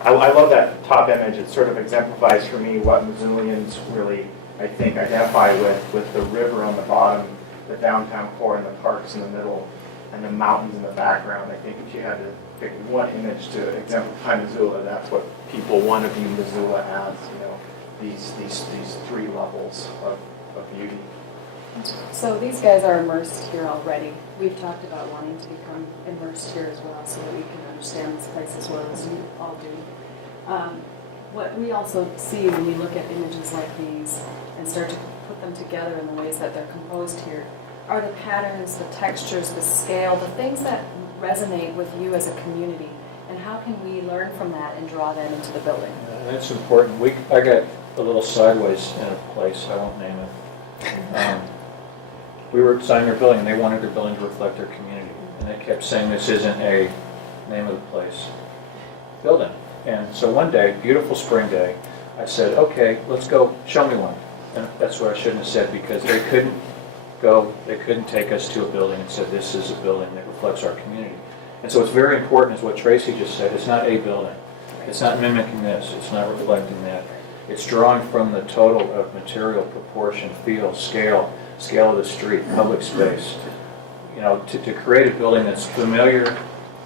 I love that top image. It sort of exemplifies for me what Missoulians really, I think, identify with the river on the bottom, the downtown core, and the parks in the middle, and the mountains in the background. I think if you had to pick one image to exemplify Missoula, that's what people want to view Missoula as. These three levels of beauty. So these guys are immersed here already. We've talked about wanting to become immersed here as well so that we can understand this place as well as you all do. What we also see when we look at images like these and start to put them together in the ways that they're composed here are the patterns, the textures, the scale, the things that resonate with you as a community. And how can we learn from that and draw that into the building? That's important. I got a little sideways in a place, I won't name it. We were designing their building, and they wanted their building to reflect their community. And they kept saying, this isn't a name of the place. building. And so one day, beautiful spring day, I said, okay, let's go, show me one. And that's what I shouldn't have said, because they couldn't take us to a building and said, this is a building that reflects our community. And so it's very important, is what Tracy just said, it's not a building. It's not mimicking this, it's not reflecting that. It's drawing from the total of material, proportion, feel, scale of the street, public space. You know, to create a building that's familiar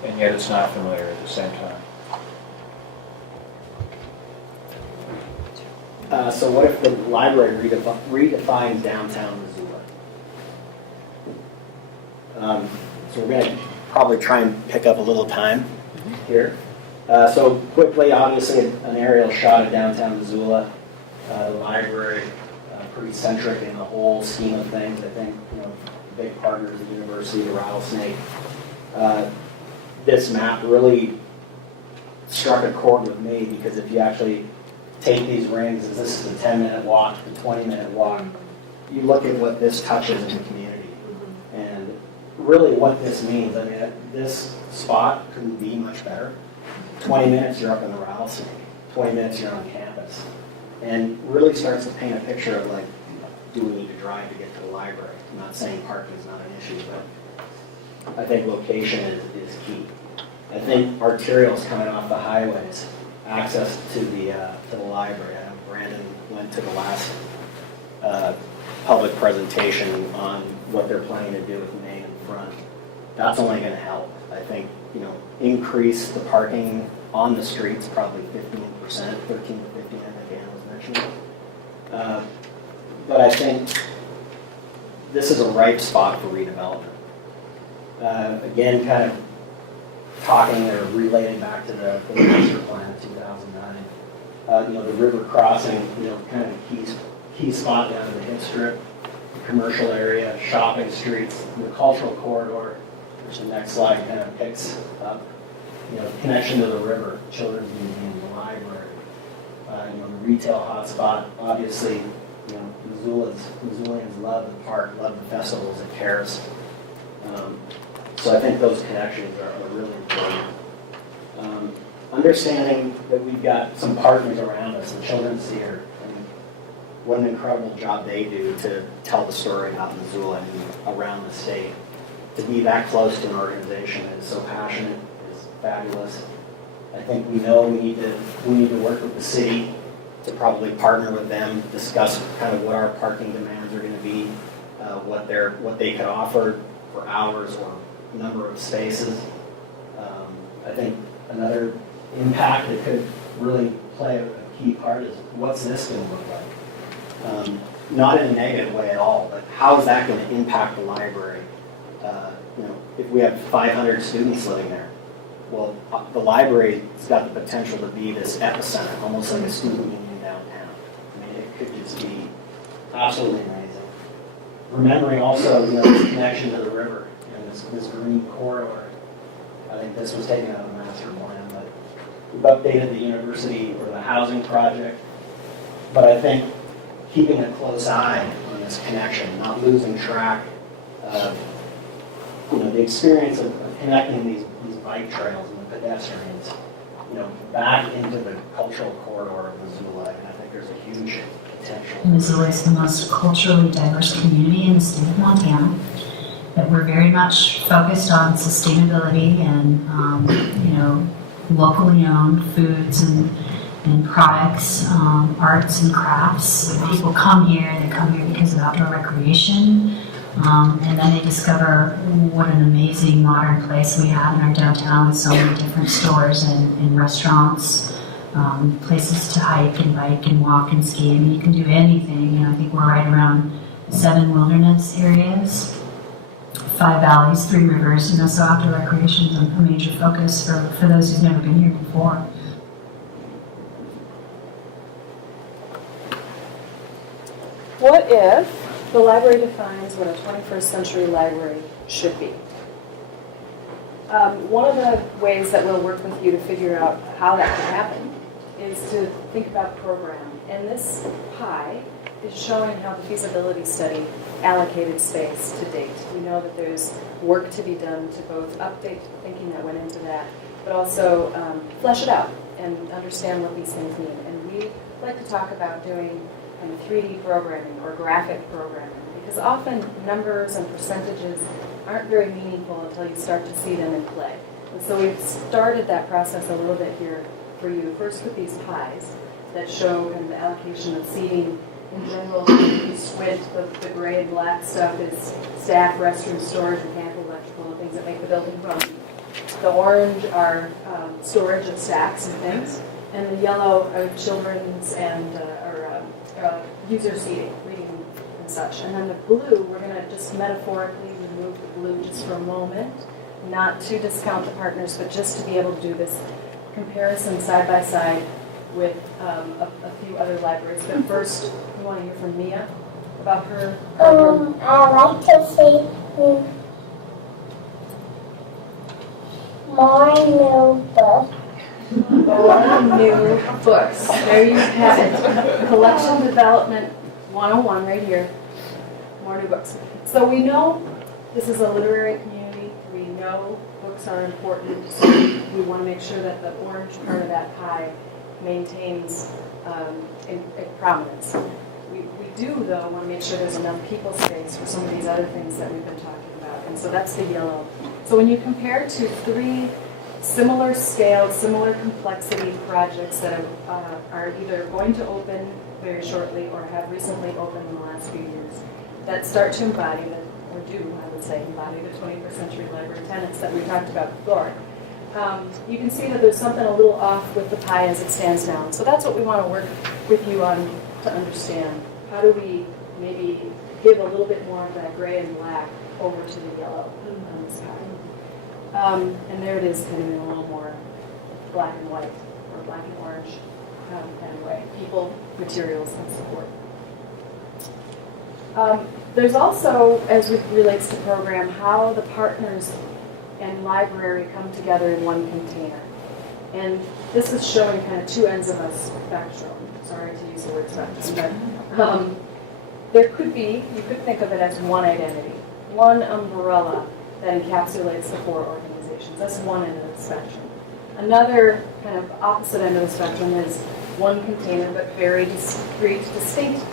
and yet it's not familiar at the same time. So what if the library redefines downtown Missoula? So we're going to probably try and pick up a little time here. So quickly, obviously, an aerial shot of downtown Missoula. The library, pretty centric in the whole scheme of things. I think, big partners, the university, the rattlesnake. This map really struck a chord with me, because if you actually take these rings, as this is a 10-minute walk, the 20-minute walk, you look at what this touches in the community. And really what this means, I mean, this spot couldn't be much better. 20 minutes, you're up in the rattlesnake. 20 minutes, you're on campus. And really starts to paint a picture of, like, do we need to drive to get to the library? I'm not saying parking is not an issue, but I think location is key. I think arterials coming off the highways, access to the library. I know Brandon went to the last public presentation on what they're planning to do with Main in front. That's only going to help. I think, increase the parking on the streets, probably 15%, 13 to 15, I think Anna was mentioning. But I think this is a ripe spot for redevelopment. Again, kind of talking or relating back to the master plan of 2009. The river crossing, kind of a key spot down in the hip strip, commercial area, shopping streets, the cultural corridor, which the next slide kind of picks up. Connection to the river, children's museum, the library, the retail hotspot. Obviously, Missoulians love the park, love the festivals it carries. So I think those connections are really important. Understanding that we've got some partners around us, the Children's Theater, and what an incredible job they do to tell the story about Missoula and around the state. To be that close to an organization that is so passionate is fabulous. I think we know we need to work with the city to probably partner with them, discuss kind of what our parking demands are going to be, what they could offer for hours or number of spaces. I think another impact that could really play a key part is, what's this going to look like? Not in a negative way at all, but how is that going to impact the library? If we have 500 students living there, well, the library's got the potential to be this epicenter, almost like a student union downtown. I mean, it could just be absolutely amazing. Remembering also, this connection to the river and this green corridor. I think this was taken out of the master plan, but we've updated the university or the housing project. But I think keeping a close eye on this connection, not losing track of the experience of connecting these bike trails and the pedestrians, back into the cultural corridor of Missoula. And I think there's a huge potential. Missoula is the most culturally diverse community in the state of Montana. That we're very much focused on sustainability and locally owned foods and products, arts and crafts. People come here because of outdoor recreation. And then they discover what an amazing modern place we have in our downtown with so many different stores and restaurants, places to hike and bike and walk and ski. I mean, you can do anything. I think we're right around 7 wilderness areas, 5 valleys, 3 rivers. So outdoor recreation is a major focus for those who've never been here before. What if the library defines what a 21st century library should be? One of the ways that we'll work with you to figure out how that could happen is to think about program. And this pie is showing how the feasibility study allocated space to date. We know that there's work to be done to both update the thinking that went into that but also flesh it out and understand what these things mean. And we like to talk about doing 3D programming or graphic programming, because often numbers and percentages aren't very meaningful until you start to see them in play. And so we've started that process a little bit here for you, first with these pies that show kind of the allocation of seating in general. You squint, the gray and black stuff is staff, restroom, storage, mechanical, electrical, things that make the building run. The orange are storage of stacks and things, and the yellow are children's and user seating, reading and such. And then the blue, we're going to just metaphorically remove the blue just for a moment, not to discount the partners, but just to be able to do this comparison side by side with a few other libraries. But first, we want to hear from Mia about her. I like to see more new books. More new books. There you have it. Collection Development 101 right here. More new books. So we know this is a literary community. We know books are important. So we want to make sure that the orange part of that pie maintains in prominence. We do, though, want to make sure there's enough people space for some of these other things that we've been talking about. And so that's the yellow. So when you compare to 3 similar scale, similar complexity projects that are either going to open very shortly or have recently opened in the last few years, that start to embody, or do, I would say, embody the 21st century library tenets that we talked about before. You can see that there's something a little off with the pie as it stands now. So that's what we want to work with you on to understand. How do we maybe give a little bit more of that gray and black over to the yellow on this pie? And there it is, kind of in a little more black and white, or black and orange kind of way. People, materials, and support. There's also, as it relates to program, how the partners and library come together in one container. And this is showing kind of 2 ends of a spectrum. Sorry to use the word spectrum, but there could be, you could think of it as one identity, one umbrella that encapsulates the 4 organizations. That's one end of the spectrum. Another kind of opposite end of the spectrum is one container, but very discrete, distinct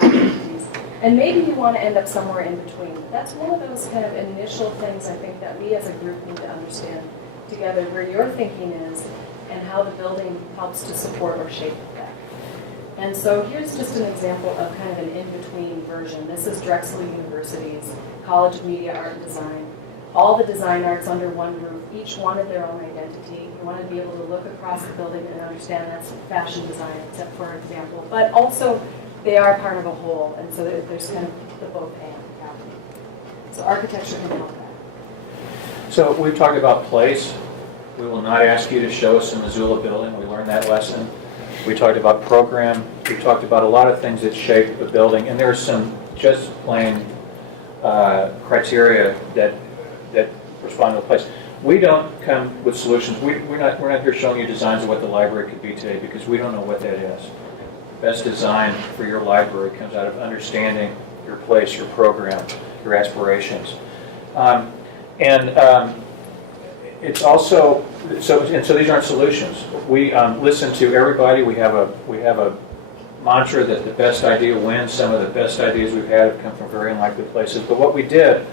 identities. And maybe you want to end up somewhere in between. That's one of those kind of initial things I think that we as a group need to understand together, where your thinking is and how the building helps to support or shape that. And so here's just an example of kind of an in-between version. This is Drexel University's College of Media Art and Design. All the design arts under one roof, each wanted their own identity. You want to be able to look across the building and understand that's fashion design, except for example. But also, they are part of a whole, and so there's kind of the both and happening. So architecture can help that. So we've talked about place. We will not ask you to show us the Missoula building. We learned that lesson. We talked about program. We talked about a lot of things that shape the building, and there are some just plain criteria that respond to the place. We don't come with solutions. We're not here showing you designs of what the library could be today, because we don't know what that is. The best design for your library comes out of understanding your place, your program, your aspirations, it's also so these aren't solutions. We listen to everybody. We have a mantra that the best idea wins. Some of the best ideas we've had have come from very unlikely places. But what we did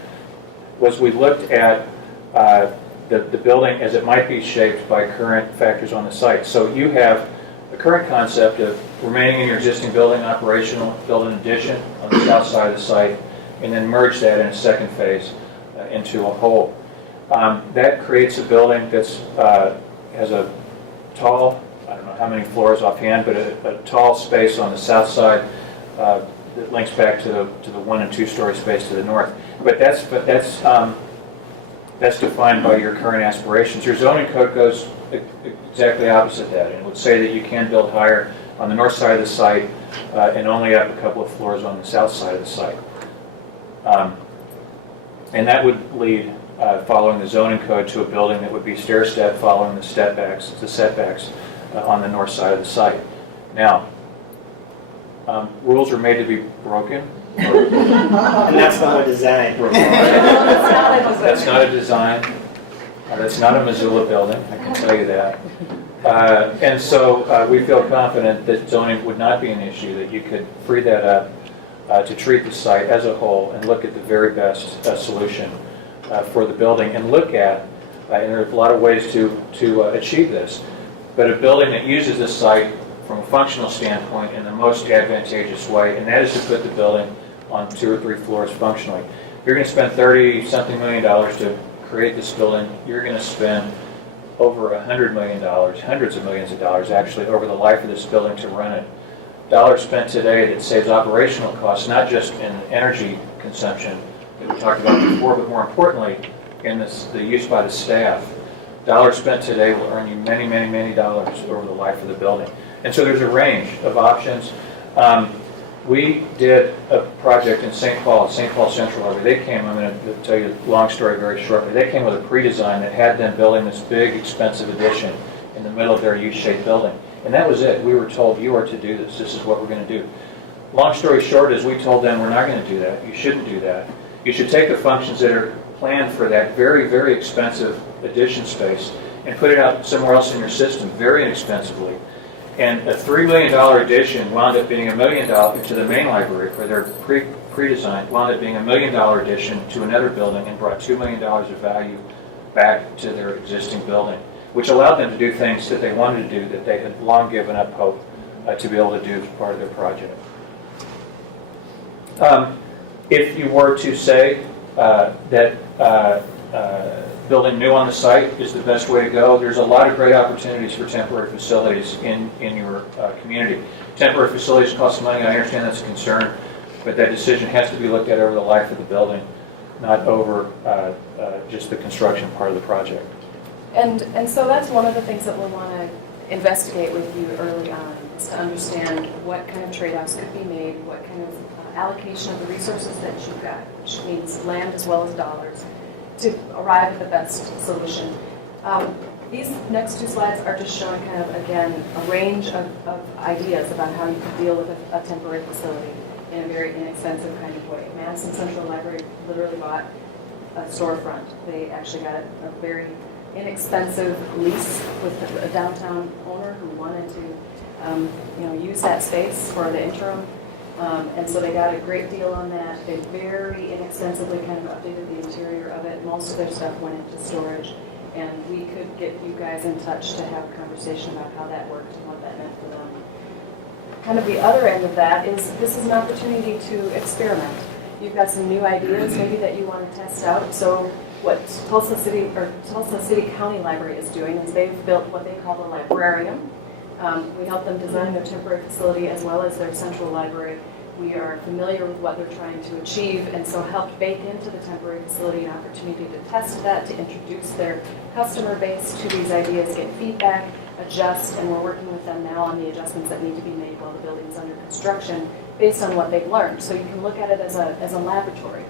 was we looked at the building as it might be shaped by current factors on the site. So you have the current concept of remaining in your existing building operational, build an addition on the south side of the site, and then merge that in a second phase into a whole. That creates a building that's has a tall, I don't know how many floors offhand, but a tall space on the south side that links back to the 1- and 2-story space to the north. But that's defined by your current aspirations. Your zoning code goes exactly opposite that, and would say that you can build higher on the north side of the site and only up a couple of floors on the south side of the site. And that would lead, following the zoning code, to a building that would be stair-step following the setbacks on the north side of the site. Now, rules are made to be broken. And that's not a design. That's not a design. That's not a Missoula building, I can tell you that. And so we feel confident that zoning would not be an issue, that you could free that up to treat the site as a whole and look at the very best solution for the building and look at, and there's a lot of ways to achieve this, but a building that uses this site from a functional standpoint in the most advantageous way, and that is to put the building on 2 or 3 floors functionally. If you're going to spend $30-something million to create this building, you're going to spend over $100 million, hundreds of millions of dollars actually, over the life of this building to run it. Dollars spent today that saves operational costs, not just in energy consumption that we talked about before, but more importantly, in the use by the staff. Dollars spent today will earn you many, many, many dollars over the life of the building. And so there's a range of options. We did a project in St. Paul Central area. They came, I'm going to tell you a long story very shortly. They came with a pre-design that had them building this big, expensive addition in the middle of their U-shaped building. And that was it. We were told, you are to do this. This is what we're going to do. Long story short is we told them, we're not going to do that. You shouldn't do that. You should take the functions that are planned for that very, very expensive addition space and put it out somewhere else in your system very inexpensively. And a $3 million addition wound up being $1 million to the main library for their pre-design, wound up being $1 million addition to another building and brought $2 million of value back to their existing building, which allowed them to do things that they wanted to do that they had long given up hope to be able to do as part of their project. If you were to say that building new on the site is the best way to go, there's a lot of great opportunities for temporary facilities in your community. Temporary facilities cost money, I understand that's a concern, but that decision has to be looked at over the life of the building, not over just the construction part of the project. And so that's one of the things that we'll want to investigate with you early on, is to understand what kind of trade-offs could be made, what kind of allocation of the resources that you've got, which means land as well as dollars, to arrive at the best solution. These next 2 slides are just showing kind of, again, a range of ideas about how you could deal with a temporary facility in a very inexpensive kind of way. Madison Central Library literally bought a storefront. They actually got a very inexpensive lease with a downtown owner who wanted to use that space for the interim. And so they got a great deal on that. They very inexpensively kind of updated the interior of it. Most of their stuff went into storage. And we could get you guys in touch to have a conversation about how that worked and what that meant for them. Kind of the other end of that is this is an opportunity to experiment. You've got some new ideas maybe that you want to test out. So what Tulsa City County Library is doing is they've built what they call the librarium. We help them design their temporary facility as well as their central library. We are familiar with what they're trying to achieve, and so helped bake into the temporary facility an opportunity to test that, to introduce their customer base to these ideas, get feedback, adjust, and we're working with them now on the adjustments that need to be made while the building's under construction based on what they've learned. So you can look at it as a laboratory,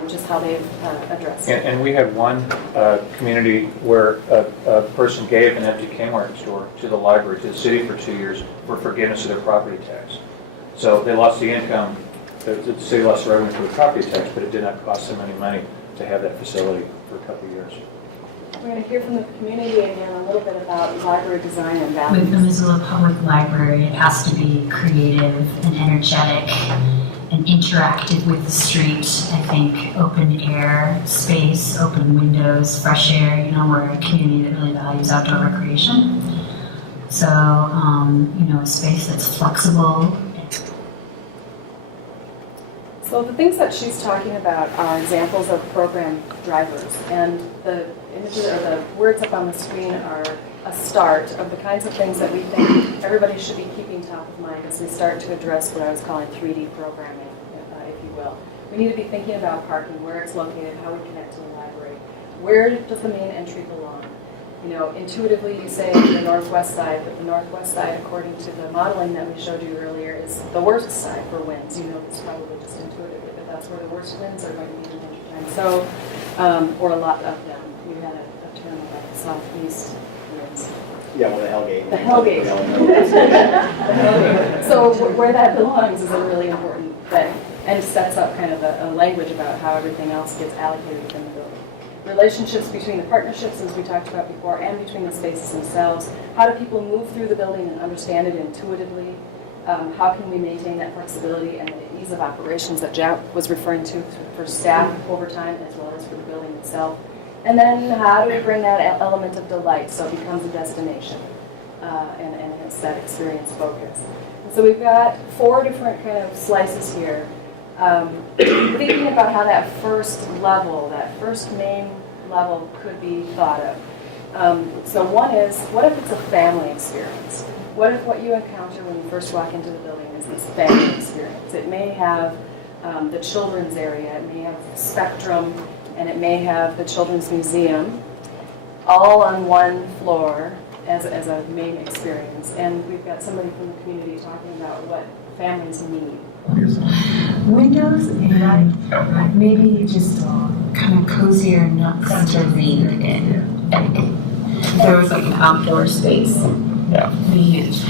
which is how they've addressed it. And we had one community where a person gave an empty Kmart store to the library, to the city for 2 years for forgiveness of their property tax. So they lost the income, the city lost the revenue for the property tax, but it did not cost them any money to have that facility for a couple of years. We're going to hear from the community again a little bit about library design and values. With the Missoula Public Library, it has to be creative and energetic and interactive with the street. I think open air space, open windows, fresh air, we're a community that really values outdoor recreation. So, a space that's flexible. So the things that she's talking about are examples of program drivers, and the images or the words up on the screen are a start of the kinds of things that we think everybody should be keeping top of mind as we start to address what I was calling 3D programming, if you will. We need to be thinking about parking, where it's located, how we connect to the library. Where does the main entry belong? Intuitively you say the northwest side, but the northwest side, according to the modeling that we showed you earlier, is the worst side for winds. This probably just intuitively, but that's where the worst winds are going to be in wintertime. So, or a lot of them. You had a term about southeast winds. Yeah, well, the Hellgate. The Hellgate. The Hellgate. So where that belongs is a really important thing, and sets up kind of a language about how everything else gets allocated within the building. relationships between the partnerships, as we talked about before, and between the spaces themselves. How do people move through the building and understand it intuitively? How can we maintain that flexibility and the ease of operations that Jack was referring to for staff over time, as well as for the building itself? And then how do we bring that element of delight so it becomes a destination and it's that experience focus? And so we've got 4 different kind of slices here. Thinking about how that first level, that first main level could be thought of. So one is, what if it's a family experience? What if what you encounter when you first walk into the building is this family experience? It may have the children's area, it may have Spectrum, and it may have the Children's Museum, all on one floor as a main experience. And we've got somebody from the community talking about what families need. Windows and maybe just kind of cozier nooks to read in. Like, there was like an outdoor space. Yeah. Be huge.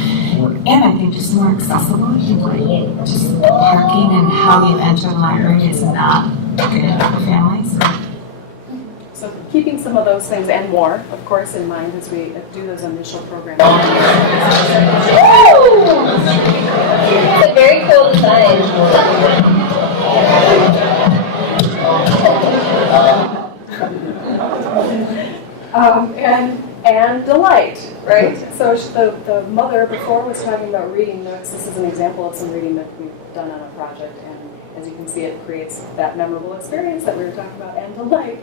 And I think just more accessible. Like just parking and how you enter the library is not good for families. So keeping some of those things and more, of course, in mind as we do those initial programs. It's a very cool design. And delight, right? So the mother before was talking about reading nooks. This is an example of some reading that we've done on a project, and as you can see, it creates that memorable experience that we were talking about, and delight.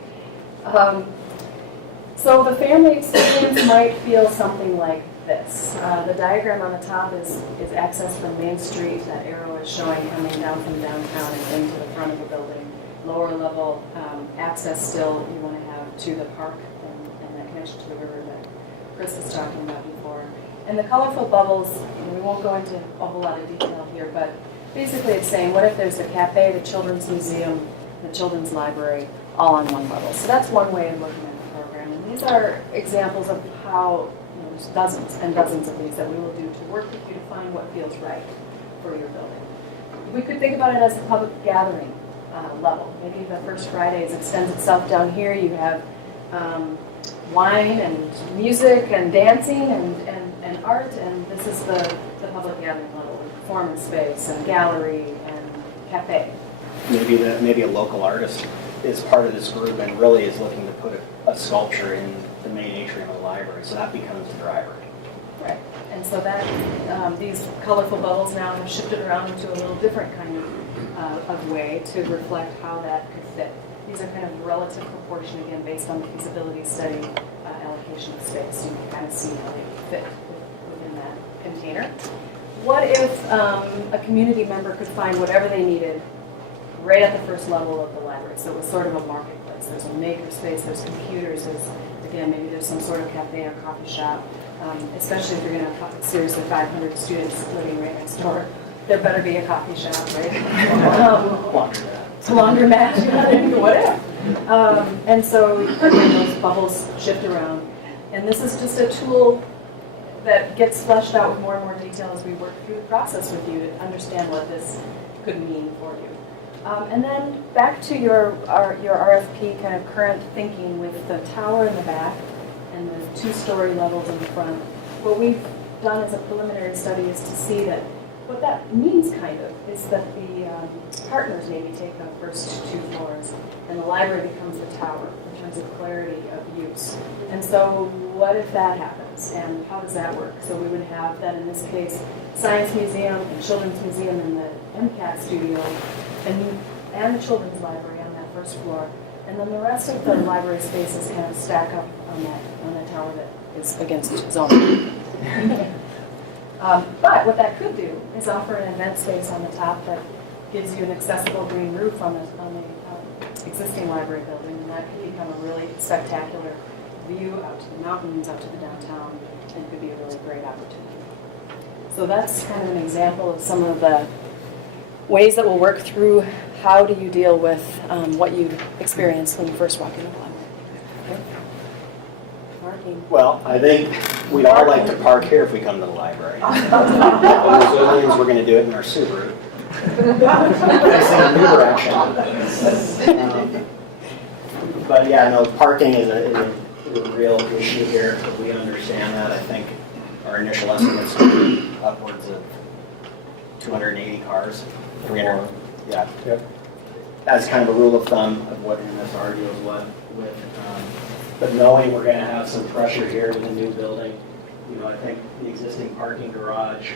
So the family experience might feel something like this. The diagram on the top is access from Main Street. That arrow is showing coming down from downtown and into the front of the building. Lower level access still you want to have to the park and that connection to the river that Chris was talking about before. And the colorful bubbles, we won't go into a whole lot of detail here, but basically it's saying, what if there's the cafe, the children's museum, the children's library, all on one level? So that's one way of looking at the program. And these are examples of how, there's dozens and dozens of these that we will do to work with you to find what feels right for your building. We could think about it as a public gathering level. Maybe the first Fridays extends itself down here. You have wine and music and dancing and art, and this is the public gathering level, with performance space and gallery and cafe. Maybe a local artist is part of this group and really is looking to put a sculpture in the main atrium of the library, so that becomes the driver. Right, and so that these colorful bubbles now have shifted around into a little different kind of way to reflect how that could fit. These are kind of relative proportion, again, based on the feasibility study allocation of space. So you can kind of see how they fit within that container. What if a community member could find whatever they needed right at the first level of the library? So it was sort of a marketplace. There's a maker space, there's computers, there's, again, maybe there's some sort of cafe or coffee shop, especially if you're going to have seriously 500 students living right next door. There better be a coffee shop, right? Laundromat, whatever. And so again, those bubbles shift around. And this is just a tool that gets fleshed out with more and more detail as we work through the process with you to understand what this could mean for you. And then back to your RFP kind of current thinking with the tower in the back and the 2-story levels in the front. What we've done as a preliminary study is to see that what that means kind of is that the partners maybe take the first 2 floors and the library becomes the tower in terms of clarity of use. And so what if that happens and how does that work? So we would have then in this case Science Museum and Children's Museum and the MCAT studio and the Children's Library on that first floor. And then the rest of the library spaces kind of stack up on that tower that is against zoning. But what that could do is offer an event space on the top that gives you an accessible green roof on the existing library building, and that could become a really spectacular view out to the mountains, out to the downtown, and could be a really great opportunity. So that's kind of an example of some of the ways that we'll work through how do you deal with what you experience when you first walk into the library. Okay? Parking. Well, I think we'd all like to park here if we come to the library. Missoulans, we're going to do it in our Subaru. Facing a new direction. But yeah, no, parking is a real issue here. We understand that. I think our initial estimates are upwards of 280 cars. 300. Yeah. Yep. As kind of a rule of thumb of what MSR deals with. But knowing we're going to have some pressure here with the new building, you know, I think the existing parking garage,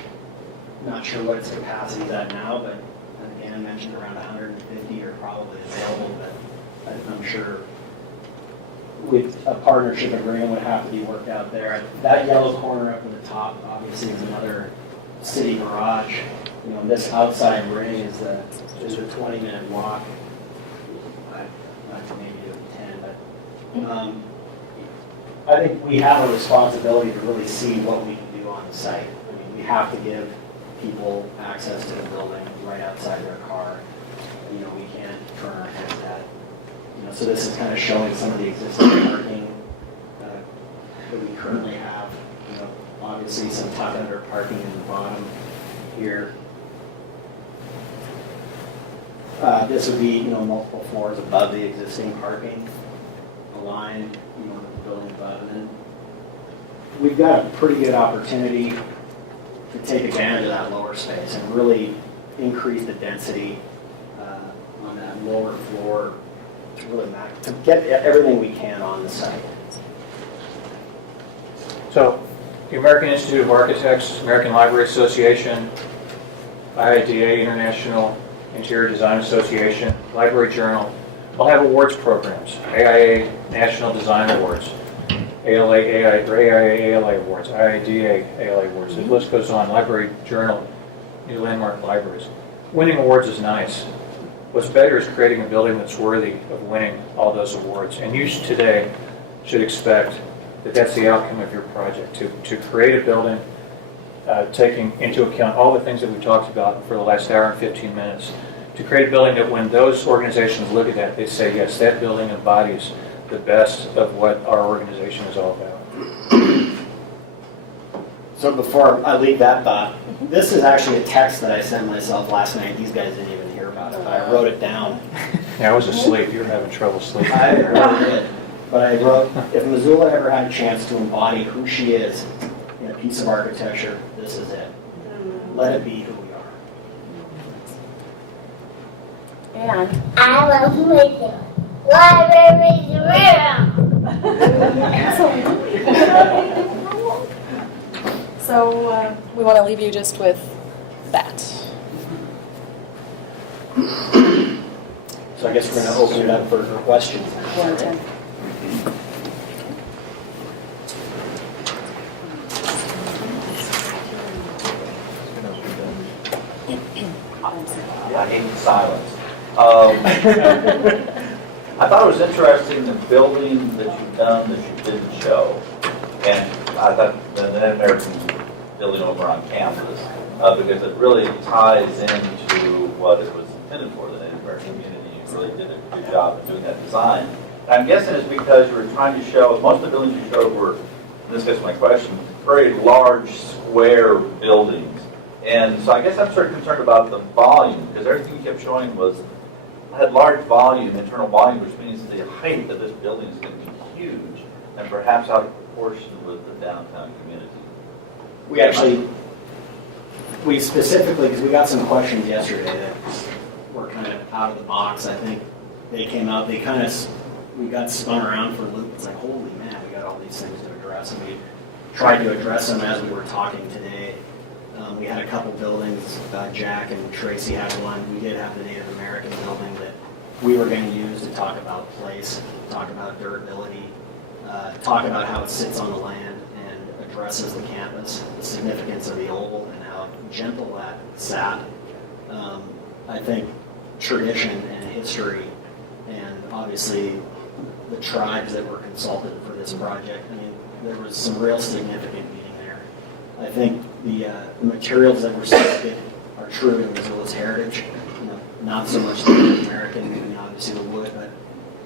not sure what its capacity is at now, but again, I mentioned around 150 are probably available, but I'm sure with a partnership agreement would have to be worked out there. That yellow corner up at the top obviously is another city garage. You know, this outside ring is a 20-minute walk. Not to maybe do 10, but I think we have a responsibility to really see what we can do on the site. I mean, we have to give people access to the building right outside their car. You know, we can't turn our heads at that. You know, so this is kind of showing some of the existing parking that we currently have. You know, obviously some tuck under parking in the bottom here. This would be, you know, multiple floors above the existing parking, aligned, you know, with the building above. And then we've got a pretty good opportunity to take advantage of that lower space and really increase the density on that lower floor to really to get everything we can on the site. So, the American Institute of Architects, American Library Association, IIDA, International Interior Design Association, Library Journal, all have awards programs. AIA National Design Awards, AIA ALA Awards, IIDA ALA Awards. The list goes on. Library Journal, new landmark libraries. Winning awards is nice. What's better is creating a building that's worthy of winning all those awards. And you today should expect that that's the outcome of your project, to create a building taking into account all the things that we talked about for the last hour and 15 minutes, to create a building that when those organizations look at that, they say, yes, that building embodies the best of what our organization is all about. So before I leave that thought, this is actually a text that I sent myself last night. These guys didn't even hear about it, but I wrote it down. Yeah, I was asleep. You were having trouble sleeping. I really did. But I wrote, if Missoula ever had a chance to embody who she is in a piece of architecture, this is it. Let it be who we are. And I love wisdom. Libraries so we want to leave you just with that. So I guess we're going to open it up for questions. 110. I hate silence. I thought it was interesting the building that you've done that you didn't show. And I thought the American building over on campus, because it really ties into what it was intended for, the Native American community. You really did a good job of doing that design. And I'm guessing it's because you were trying to show, most of the buildings you showed were, and this gets my question, very large square buildings. And so I guess I'm sort of concerned about the volume, because everything you kept showing had large volume, internal volume, which means the height of this building is going to be huge and perhaps out of proportion with the downtown community. We specifically, because we got some questions yesterday that were kind of out of the box. I think they came out, we got spun around for a loop. It's like, holy man, we got all these things to address. And we tried to address them as we were talking today. We had a couple buildings, Jack and Tracy had one. We did have the Native American building that we were going to use to talk about place, talk about durability, talk about how it sits on the land and addresses the campus, the significance of the oval and how gentle that sat. I think tradition and history and obviously the tribes that were consulted for this project, I mean, there was some real significant meaning there. I think the materials that were selected are true to Missoula's heritage. You know, not so much the Native American, you know, obviously the wood, but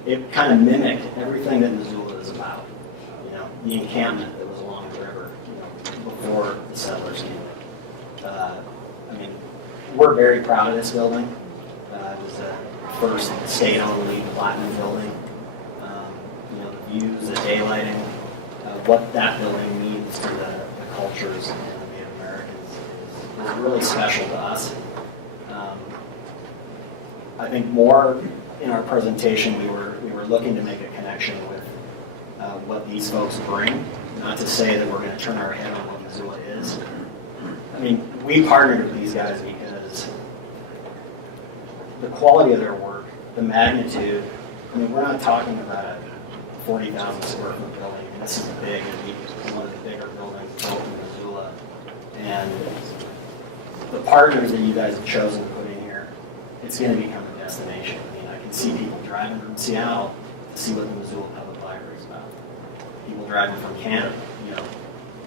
it kind of mimicked everything that Missoula is about. You know, the encampment that was along the river, you know, before the settlers came. I mean, we're very proud of this building. It was the first state-owned LEED Platinum building. views, the daylighting, what that building means to the cultures and the Native Americans is really special to us. I think more in our presentation, we were looking to make a connection with what these folks bring. Not to say that we're going to turn our head on what Missoula is. I mean, we partnered with these guys because the quality of their work, the magnitude. I mean, we're not talking about a 40,000 square foot building. And this is big, and one of the bigger buildings built in Missoula. And the partners that you guys have chosen to put in here, it's going to become a destination. I mean, I can see people driving from Seattle to see what the Missoula Public Library is about. People driving from Canada, you know.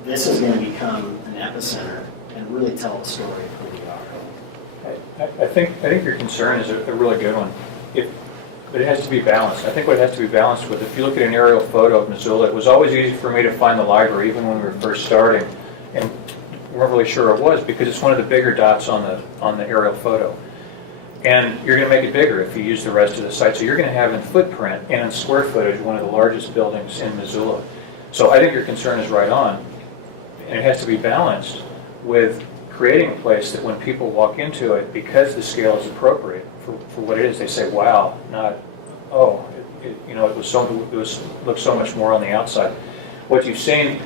This is going to become an epicenter and really tell the story of who we are. I think your concern is a really good one. But it has to be balanced. I think what it has to be balanced with, if you look at an aerial photo of Missoula, it was always easy for me to find the library, even when we were first starting, and we weren't really sure it was because it's one of the bigger dots on the aerial photo. And you're going to make it bigger if you use the rest of the site. So you're going to have in footprint and in square footage one of the largest buildings in Missoula. So I think your concern is right on, and it has to be balanced with creating a place that when people walk into it, because the scale is appropriate for what it is, they say, wow, not, oh, it looks so much more on the outside. What you've seen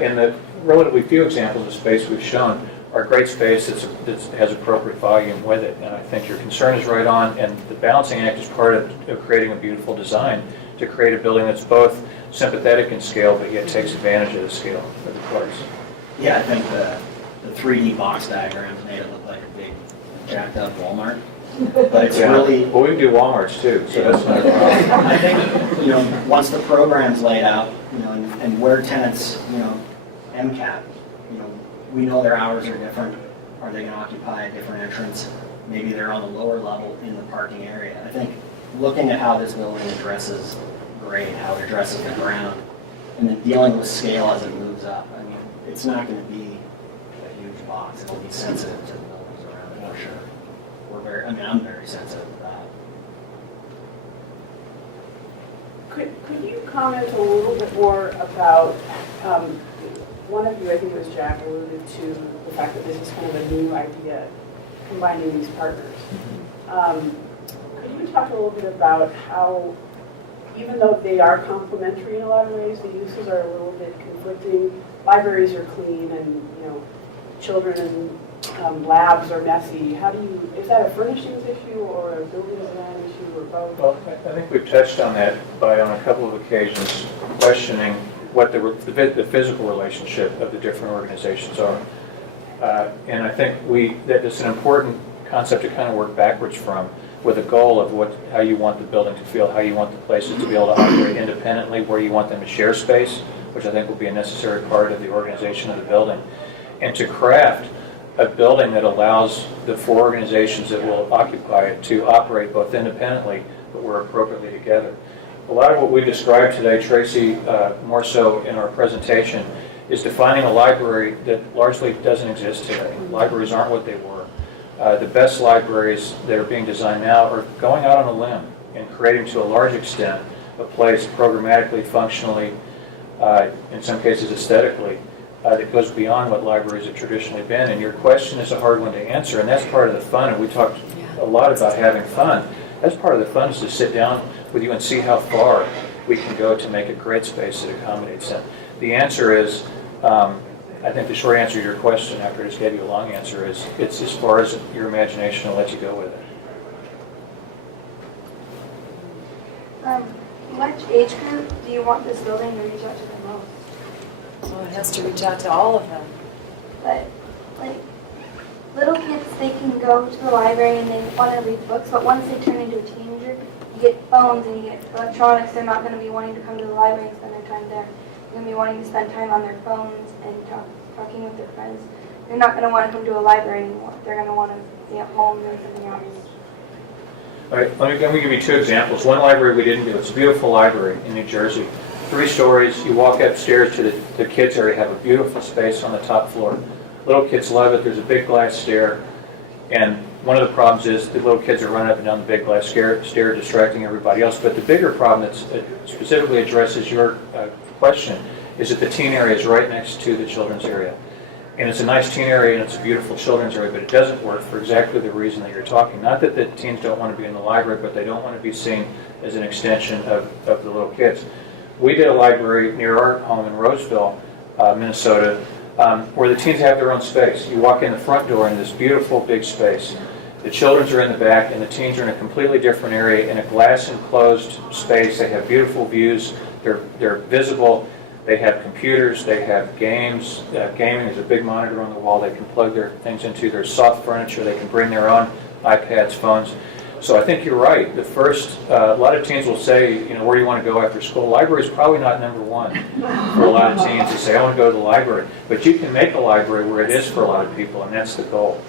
in the relatively few examples of space we've shown are great space that has appropriate volume with it. And I think your concern is right on, and the balancing act is part of creating a beautiful design to create a building that's both sympathetic in scale, but yet takes advantage of the scale of the place. Yeah, I think the 3D box diagrams made it look like a big jacked up Walmart. But it's really... Well, we do Walmarts too, so that's not a problem. I think, once the program's laid out, and where tenants, MCAT, we know their hours are different. Are they going to occupy a different entrance? Maybe they're on the lower level in the parking area. I think looking at how this building addresses grade, how it addresses the ground, and then dealing with scale as it moves up. I mean, it's not going to be a huge box. It'll be sensitive to the buildings around it, for sure. I'm very sensitive to that. Could you comment a little bit more about, one of you, I think it was Jack, alluded to the fact that this is kind of a new idea, combining these partners. Could you talk a little bit about how, even though they are complementary in a lot of ways, the uses are a little bit conflicting. Libraries are clean, and children and labs are messy. Is that a furnishings issue or a building design issue or both? Well, I think we've touched on that on a couple of occasions, questioning what the physical relationship of the different organizations are. And I think that's an important concept to kind of work backwards from, with a goal of how you want the building to feel, how you want the places to be able to operate independently, where you want them to share space, which I think will be a necessary part of the organization of the building, and to craft a building that allows the four organizations that will occupy it to operate both independently, but we're appropriately together. A lot of what we described today, Tracy, more so in our presentation, is defining a library that largely doesn't exist today. Libraries aren't what they were. The best libraries that are being designed now are going out on a limb and creating, to a large extent, a place programmatically, functionally, in some cases aesthetically, that goes beyond what libraries have traditionally been. And your question is a hard one to answer, and that's part of the fun. And we talked a lot about having fun. That's part of the fun, is to sit down with you and see how far we can go to make a great space that accommodates them. The answer is, I think the short answer to your question, after I just gave you a long answer, is it's as far as your imagination will let you go with it. Which age group do you want this building to reach out to the most? Well, it has to reach out to all of them. But, little kids, they can go to the library and they want to read books, but once they turn into a teenager, you get phones and you get electronics, they're not going to be wanting to come to the library and spend their time there. They're going to be wanting to spend time on their phones and talking with their friends. They're not going to want to come to a library anymore. They're going to want to be at home doing something else. All right, let me give you two examples. One library we didn't do. It's a beautiful library in New Jersey. 3 stories. You walk upstairs to the kids area, have a beautiful space on the top floor. Little kids love it. There's a big glass stair. And One of the problems is the little kids are running up and down the big glass stair distracting everybody else. But the bigger problem that specifically addresses your question is that the teen area is right next to the children's area. And it's a nice teen area and it's a beautiful children's area, but it doesn't work for exactly the reason that you're talking. Not that the teens don't want to be in the library, but they don't want to be seen as an extension of the little kids. We did a library near our home in Roseville, Minnesota, where the teens have their own space. You walk in the front door in this beautiful big space. The children's are in the back, and the teens are in a completely different area in a glass-enclosed space. They have beautiful views. They're visible. They have computers. They have games. Gaming is a big monitor on the wall they can plug their things into. There's soft furniture. They can bring their own iPads, phones. So I think you're right. The first, a lot of teens will say, where do you want to go after school? Library is probably not number one for a lot of teens to say, I want to go to the library. But you can make a library where it is for a lot of people, and that's the goal.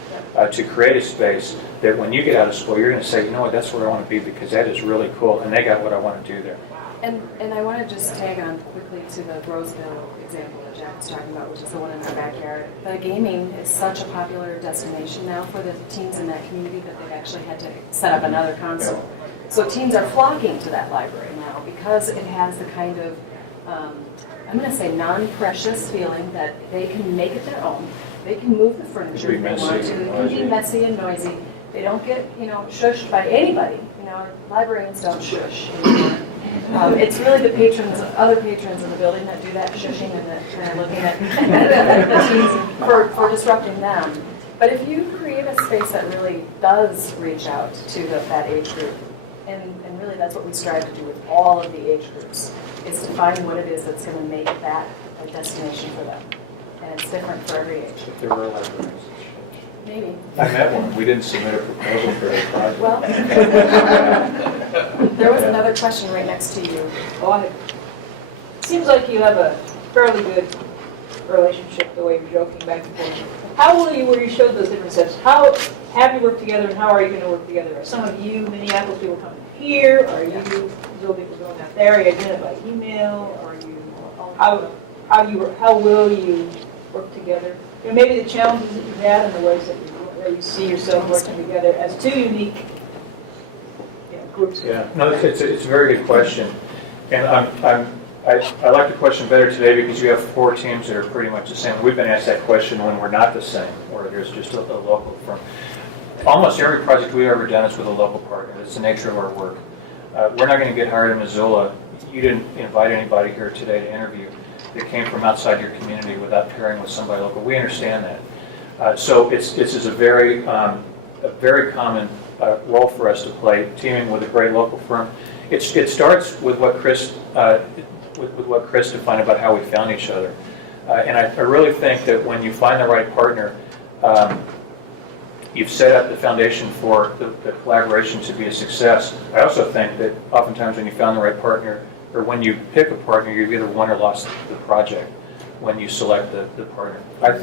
To create a space that when you get out of school, you're going to say, you know what, that's where I want to be because that is really cool, and they got what I want to do there. And I want to just tag on quickly to the Roseville example that Jack was talking about, which is the one in our backyard. The gaming is such a popular destination now for the teens in that community that they've actually had to set up another console. So teens are flocking to that library now because it has the kind of, I'm going to say non-precious feeling that they can make it their own. They can move the furniture if they want to. It can be messy and noisy. They don't get, shushed by anybody. Librarians don't shush anymore. It's really the other patrons in the building that do that shushing and that kind of looking at the teens for disrupting them. But if you create a space that really does reach out to that age group, and really that's what we strive to do with all of the age groups, is to find what it is that's going to make that a destination for them. And it's different for every age. If there were libraries. Maybe. I met one. We didn't submit a proposal for that project. Well, there was another question right next to you. It seems like you have a fairly good relationship, the way you're joking back and forth. How will you, where you showed those different steps, how have you worked together and how are you going to work together? Are some of you Minneapolis people coming here? Are you Missoula people going out there? Are you doing it by email? Are you, how will you work together? Maybe the challenges that you've had and the ways that you see yourself working together as two unique groups. Yeah, no, it's a very good question, and I like the question better today because you have 4 teams that are pretty much the same. We've been asked that question when we're not the same, or there's just a local firm. Almost every project we've ever done is with a local partner. It's the nature of our work. We're not going to get hired in Missoula. You didn't invite anybody here today to interview that came from outside your community without pairing with somebody local. We understand that. So it's a very common role for us to play, teaming with a great local firm. It starts with what Chris defined about how we found each other. And I really think that when you find the right partner, you've set up the foundation for the collaboration to be a success. I also think that oftentimes when you found the right partner, or when you pick a partner, you've either won or lost the project when you select the partner. I'd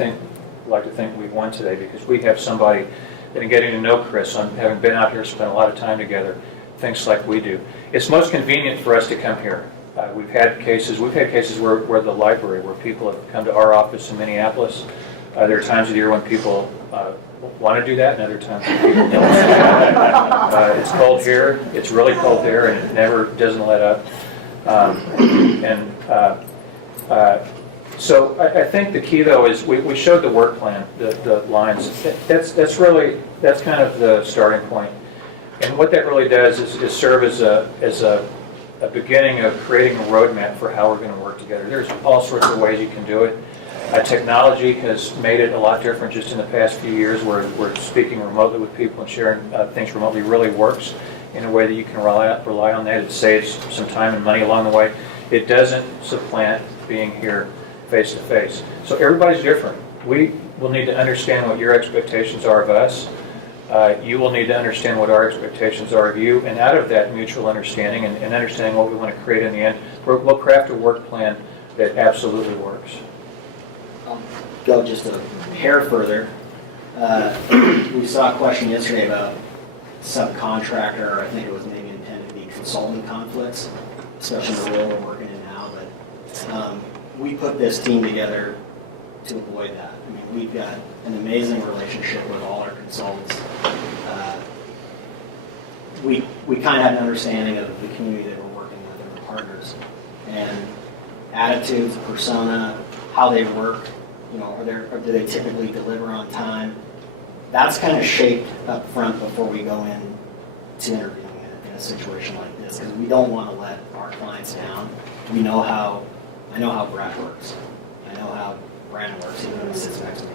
like to think we've won today because we have somebody that in getting to know Chris, having been out here, spent a lot of time together, thinks like we do. It's most convenient for us to come here. We've had cases where the library, where people have come to our office in Minneapolis. There are times of the year when people want to do that, and other times when people don't. It's cold here. It's really cold there, and it never doesn't let up. So I think the key though is we showed the work plan, the lines. That's kind of the starting point. And what that really does is serve as a beginning of creating a roadmap for how we're going to work together. There's all sorts of ways you can do it. Technology has made it a lot different just in the past few years where we're speaking remotely with people and sharing things remotely really works in a way that you can rely on that. It saves some time and money along the way. It doesn't supplant being here face to face. So everybody's different. We will need to understand what your expectations are of us. You will need to understand what our expectations are of you, and out of that mutual understanding and understanding what we want to create in the end, we'll craft a work plan that absolutely works. I'll go just a hair further. We saw a question yesterday about subcontractor, I think it was maybe intended to be consultant conflicts, especially the role we're working in now. But we put this team together to avoid that. I mean, we've got an amazing relationship with all our consultants. we kind of had an understanding of the community that we're working with and the partners. And attitudes, persona, how they work, or do they typically deliver on time? That's kind of shaped up front before we go in to interviewing in a situation like this, because we don't want to let our clients down. I know how Brad works. I know how Brandon works, even though he sits next to me.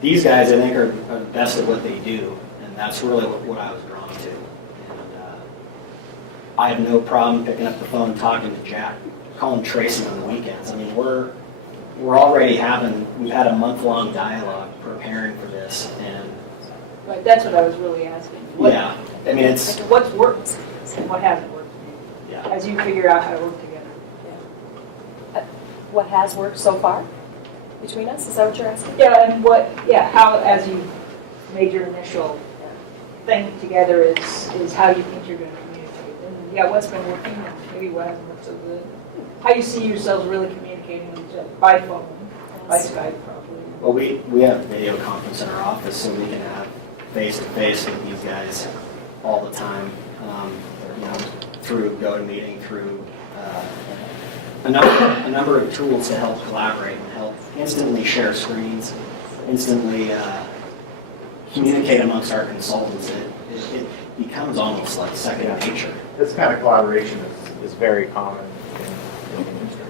These guys, I think, are the best at what they do, and that's really what I was drawn to. And I have no problem picking up the phone and talking to Jack, calling Tracy on the weekends. I mean, we're already we've had a month-long dialogue preparing for this, and Right, that's what I was really asking. yeah, I mean, it's What's worked and what hasn't worked, yeah. as you figure out how to work together. What has worked so far between us? Is that what you're asking? Yeah, and how, as you made your initial thing together is how you think you're going to communicate. And yeah, what's been working and maybe what hasn't worked so good. How you see yourselves really communicating with each other by phone, by Skype probably. Well, we have a video conference in our office, so we can have face-to-face with these guys all the time, through GoToMeeting, through a number of tools to help collaborate and help instantly share screens, instantly communicate amongst our consultants. It becomes almost like second nature. This kind of collaboration is very common in the industry.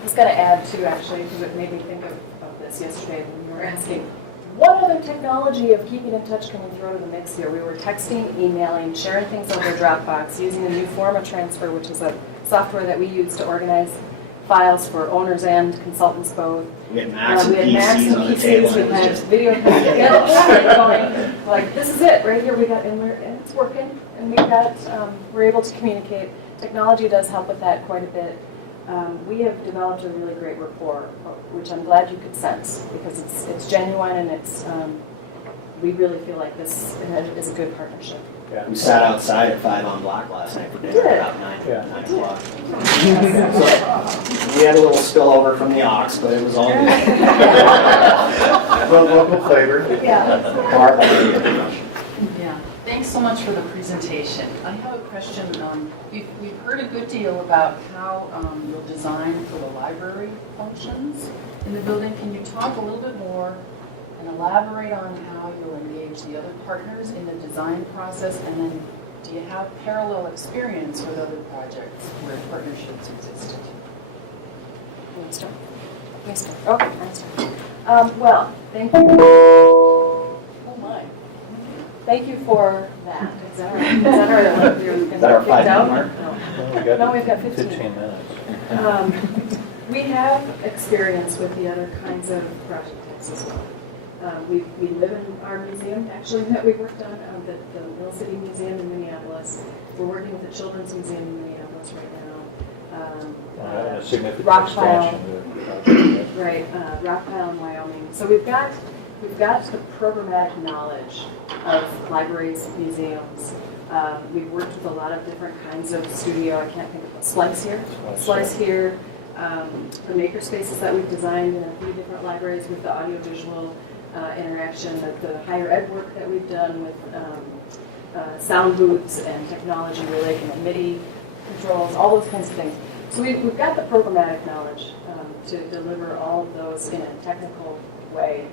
I was going to add too, actually, because it made me think of this yesterday when you were asking, what other technology of keeping in touch can we throw to the mix here? We were texting, emailing, sharing things over Dropbox, using the new Forma Transfer, which is a software that we use to organize files for owners and consultants both. We had Macs and PCs on the table. We had video going, like, this is it, right here, and it's working, and we're able to communicate. Technology does help with that quite a bit. We have developed a really great rapport, which I'm glad you could sense, because it's genuine and we really feel like this is a good partnership. Yeah. We sat outside at 5 on Block last night for dinner about 9 o'clock. So, we had a little spillover from the ox, but it was all good. Local flavor. Yeah, thanks so much for the presentation. I have a question. We've heard a good deal about how you'll design for the library functions in the building. Can you talk a little bit more and elaborate on how you'll engage the other partners in the design process? And then do you have parallel experience with other projects where partnerships existed? You want to start? Yes, sir. Okay, I'll start. Well, thank you. Oh my. Thank you for that. Is that all right? Is that our 5 minute mark? No, we've got 15 minutes. We have experience with the other kinds of project types as well. We live in our museum, actually, that we worked on, the Mill City Museum in Minneapolis. We're working with the Children's Museum in Minneapolis right now. A significant Rockcastle, expansion. right, Rockcastle in Wyoming. So we've got the programmatic knowledge of libraries, museums. We've worked with a lot of different kinds of studio. I can't think of Slice here. The maker spaces that we've designed in a few different libraries with the audiovisual interaction, the higher ed work that we've done with sound booths and technology relating to MIDI controls, all those kinds of things. So we've got the programmatic knowledge to deliver all of those in a technical way.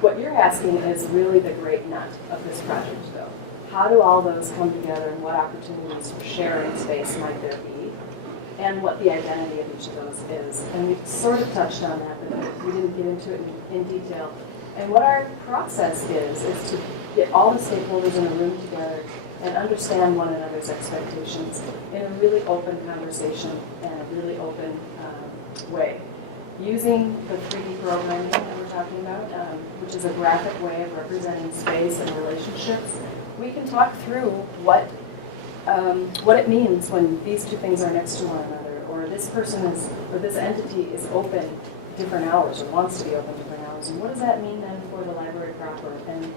What you're asking is really the great nut of this project, though. How do all those come together, and what opportunities for sharing space might there be, and what the identity of each of those is? And we've sort of touched on that, but we didn't get into it in detail. And what our process is to get all the stakeholders in a room together and understand one another's expectations in a really open conversation and a really open way. Using the 3D programming that we're talking about, which is a graphic way of representing space and relationships, we can talk through what it means when these two things are next to one another, or this person is, or this entity is open different hours or wants to be open different hours, and what does that mean then for the library proper? And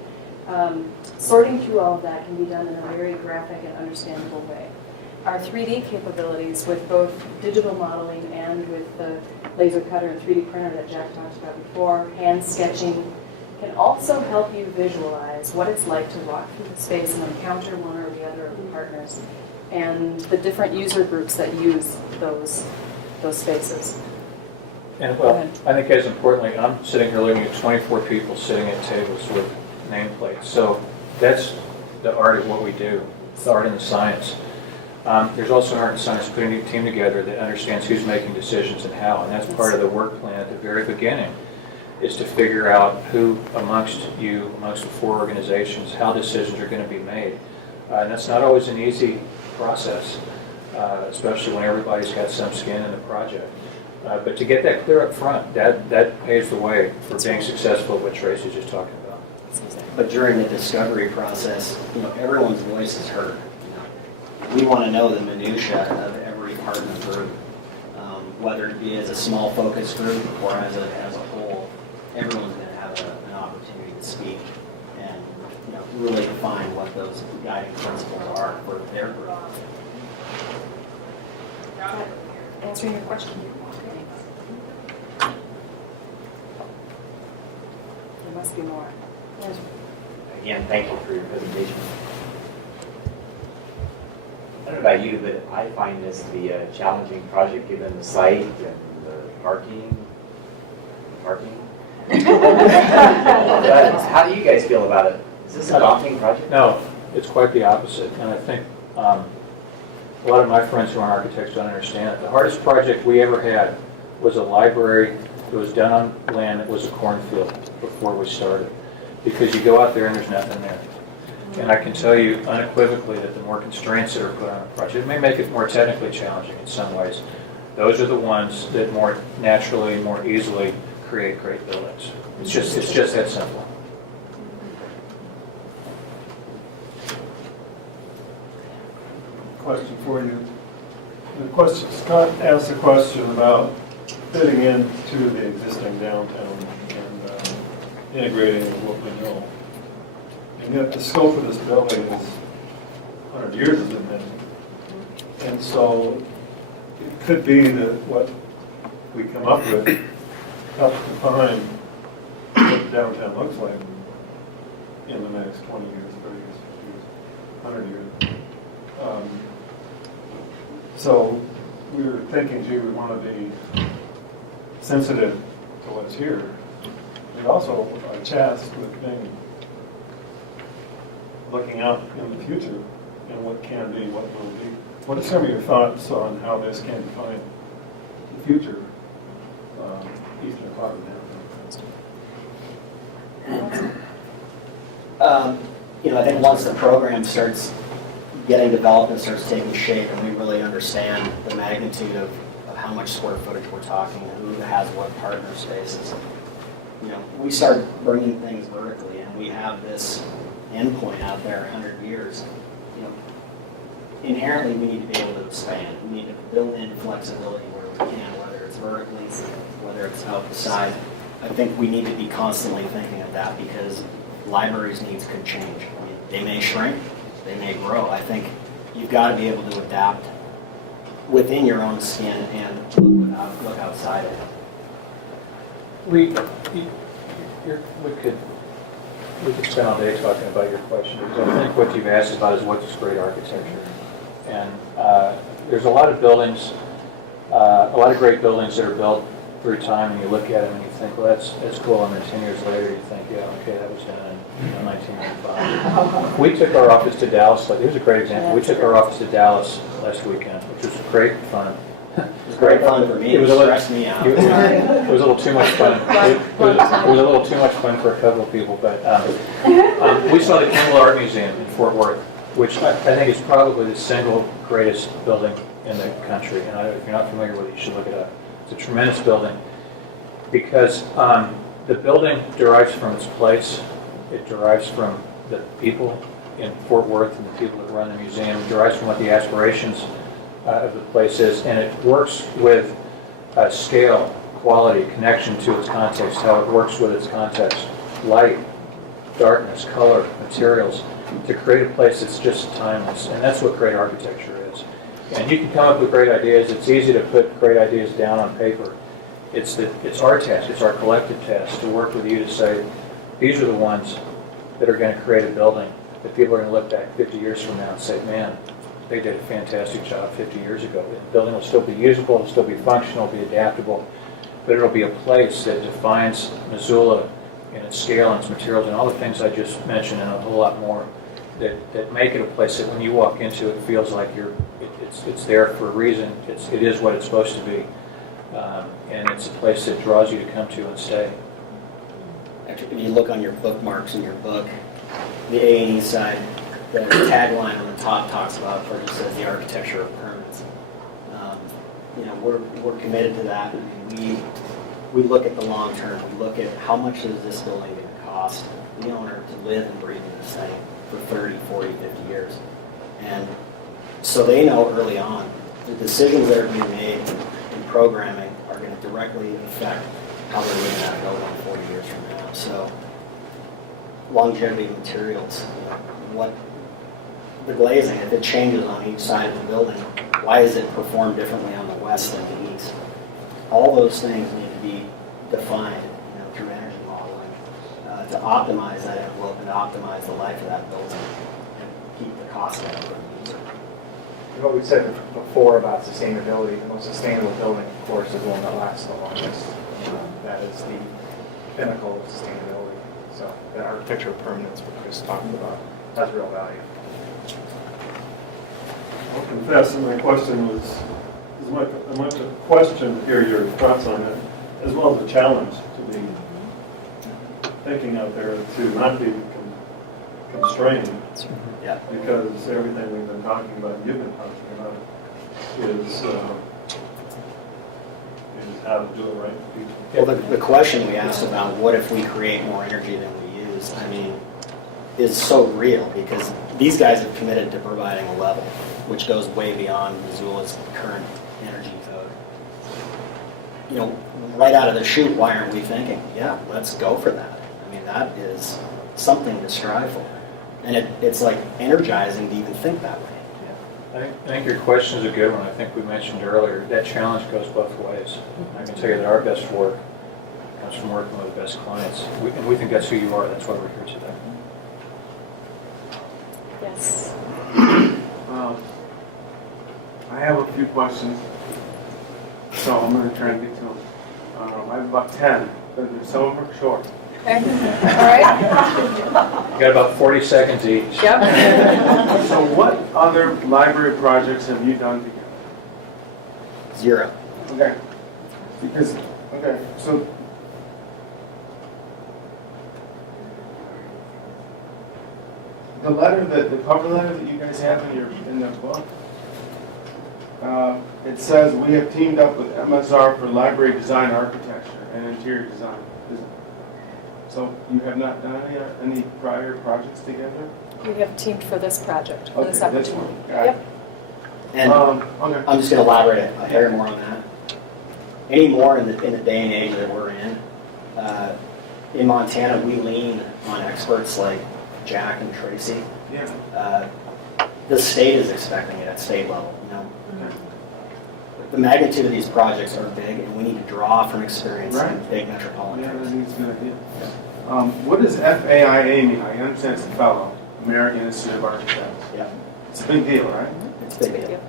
sorting through all of that can be done in a very graphic and understandable way. Our 3D capabilities with both digital modeling and with the laser cutter and 3D printer that Jack talked about before, hand sketching, can also help you visualize what it's like to walk through the space and encounter one or the other of the partners and the different user groups that use those spaces. And well, I think as importantly, I'm sitting here looking at 24 people sitting at tables with nameplates. So that's the art of what we do, the art and the science. There's also an art and science putting a team together that understands who's making decisions and how, and that's part of the work plan at the very beginning, is to figure out who amongst the 4 organizations, how decisions are going to be made. And that's not always an easy process, especially when everybody's got some skin in the project. But to get that clear up front, that paves the way for being successful at what Tracy's just talking about. But during the discovery process, everyone's voice is heard. We want to know the minutia of every part of the group, whether it be as a small focus group or as a whole. Everyone's going to have an opportunity to speak and really define what those guiding principles are for their group. Answering your question. There must be more. Again, thank you for your presentation. I don't know about you, but I find this to be a challenging project given the site and the parking. How do you guys feel about it? Is this a daunting project? No, it's quite the opposite. And I think a lot of my friends who aren't architects don't understand it. The hardest project we ever had was a library that was done on land that was a cornfield before we started. Because you go out there and there's nothing there. And I can tell you unequivocally that the more constraints that are put on a project, it may make it more technically challenging in some ways. Those are the ones that more naturally, more easily create great buildings. It's just that simple. Question for you. Scott asked a question about fitting into the existing downtown and integrating with what we know. And yet the scope of this building is 100 years, isn't it? And so it could be that what we come up with helps define what the downtown looks like in the next 20 years, 30 years, 50 years, 100 years. So we were thinking, gee, we want to be sensitive to what's here. We also are tasked with being looking out in the future and what can be, what will be. What are some of your thoughts on how this can define the future eastern part of I think once the program starts getting developed and starts taking shape and we really understand the magnitude of how much square footage we're talking and who has what partner spaces, we start bringing things vertically and we have this endpoint out there 100 years. Inherently we need to be able to expand. We need to build in flexibility where we can, whether it's vertically, whether it's out the side. I think we need to be constantly thinking of that because libraries' needs could change. They may shrink, they may grow. I think you've got to be able to adapt within your own skin and look outside it. We could spend all day talking about your question because I think what you've asked about is what's great architecture. And there's a lot of buildings, a lot of great buildings that are built through time, and you look at them and you think, well, that's cool. And then 10 years later, you think, yeah, okay, that was done in 1995. We took our office to Dallas. Here's a great example. We took our office to Dallas last weekend, which was great fun. It was great fun for me. It stressed me out. It was a little too much fun. It was a little too much fun for a couple of people. But we saw the Kimball Art Museum in Fort Worth, which I think is probably the single greatest building in the country. And if you're not familiar with it, you should look it up. It's a tremendous building because the building derives from its place. It derives from the people in Fort Worth and the people that run the museum. It derives from what the aspirations of the place is, and it works with scale, quality, connection to its context, how it works with its context, light, darkness, color, materials, to create a place that's just timeless. And that's what great architecture is. And you can come up with great ideas. It's easy to put great ideas down on paper. It's our task, it's our collective task to work with you to say, these are the ones that are going to create a building that people are going to look back 50 years from now and say, man, they did a fantastic job 50 years ago. The building will still be usable, it'll still be functional, be adaptable, but it'll be a place that defines Missoula in its scale and its materials and all the things I just mentioned and a whole lot more that make it a place that when you walk into it, feels like it's there for a reason. It is what it's supposed to be. And it's a place that draws you to come to and stay. Actually, if you look on your bookmarks in your book, the A&E side, the tagline on the top talks about, or just says, the architecture of permanence. We're committed to that. I mean, we look at the long term. We look at how much is this building going to cost the owner to live and breathe in this thing for 30, 40, 50 years. And so they know early on the decisions that are being made in programming are going to directly affect how they're living that building 40 years from now. So longevity of materials, what the glazing, if it changes on each side of the building, why is it performed differently on the west than the east? All those things need to be defined through energy modeling to optimize that envelope and optimize the life of that building and keep the cost down for the user. What we said before about sustainability, the most sustainable building, of course, is the one that lasts the longest. That is the pinnacle of sustainability. So the architecture of permanence, what Chris talked about, has real value. I'll confess that my question was, as much a question to hear your thoughts on it, as well as a challenge to be thinking out there to not be constrained. Yeah. Because everything we've been talking about, you've been talking about, is how to do it right for people. Well, the question we asked about what if we create more energy than we use, is so real because these guys have committed to providing a level which goes way beyond Missoula's current energy code. Right out of the chute, why aren't we thinking, yeah, let's go for that? That is something to strive for. And it's like energizing to even think that way. I think your question is a good one. I think we mentioned earlier, that challenge goes both ways. I can tell you that our best work comes from working with the best clients. And we think that's who you are. That's why we're here today. Yes. I have a few questions, so I'm going to try and get to them. I have about 10, but some of them are short. Okay. All right. You got about 40 seconds each. Yep. So what other library projects have you done together? 0. Okay. So the cover letter that you guys have in the book, it says we have teamed up with MSR for library design architecture and interior design. So you have not done any prior projects together? We have teamed for this project, for this Okay, this opportunity. one. Got it. Yep. And Okay. I'm just going to elaborate a hair more on that. Any more in the day and age that we're in Montana, we lean on experts like Jack and Tracy. Yeah. The state is expecting it at state level. The magnitude of these projects are big, and we need to draw from experience in big metropolitan Yeah, areas. that needs to be an idea. What does FAIA mean? I understand it's a fellow, American Institute of Architects. Yeah. It's a big deal, right? It's a big deal.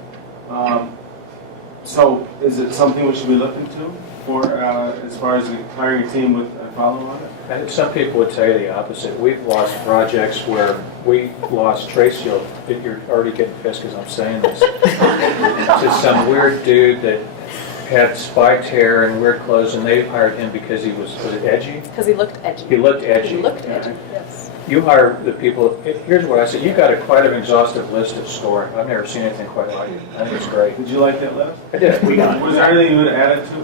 So is it something we should be looking to for as far as hiring a team with a follow on it? And some people would tell you the opposite. We've lost projects where we lost Tracy. You're already getting pissed because I'm saying this. To some weird dude that had spiked hair and weird clothes, and they hired him because he was it edgy? Because he looked edgy. He looked edgy. He looked edgy, yes. You hire the people, here's what I said, you got quite an exhaustive list of scoring. I've never seen anything quite like it. I think it's great. Did you like that list? I did. We got it. Was there anything you would have added to?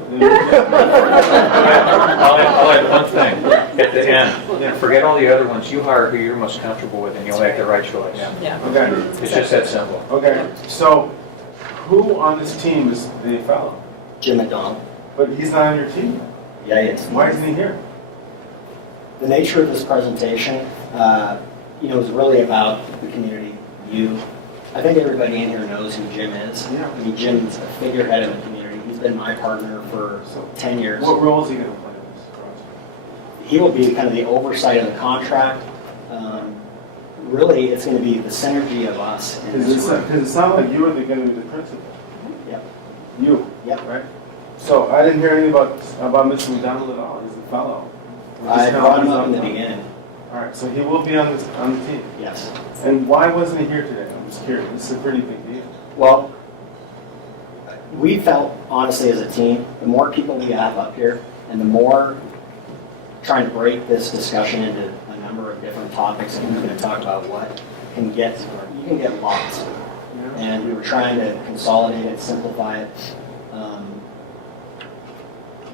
I'll add one thing at the end. Forget all the other ones. You hire who you're most comfortable with and you'll make the right choice. Yeah. Okay. It's just that simple. Okay. So who on this team is the fellow? Jim McDonald. But he's not on your team. Yeah, he is. Why isn't he here? The nature of this presentation, is really about the community. I think everybody in here knows who Jim is. Yeah. Jim's a figurehead in the community. He's been my partner for 10 years. What role is he going to play in this project? he will be kind of the oversight of the contract. Really, it's going to be the synergy of us. in this group. Because it sounds like you were going to be the principal. Yep. You. Yep. Right? So I didn't hear anything about Mr. McDonald at all. He's a fellow. I brought him up in the beginning. All right, so he will be on the team. Yes. And why wasn't he here today? I'm just curious. This is a pretty big deal. Well, we felt, honestly, as a team, the more people we have up here, and the more trying to break this discussion into a number of different topics, and who's going to talk about what, you can get lost. And we were trying to consolidate it, simplify it.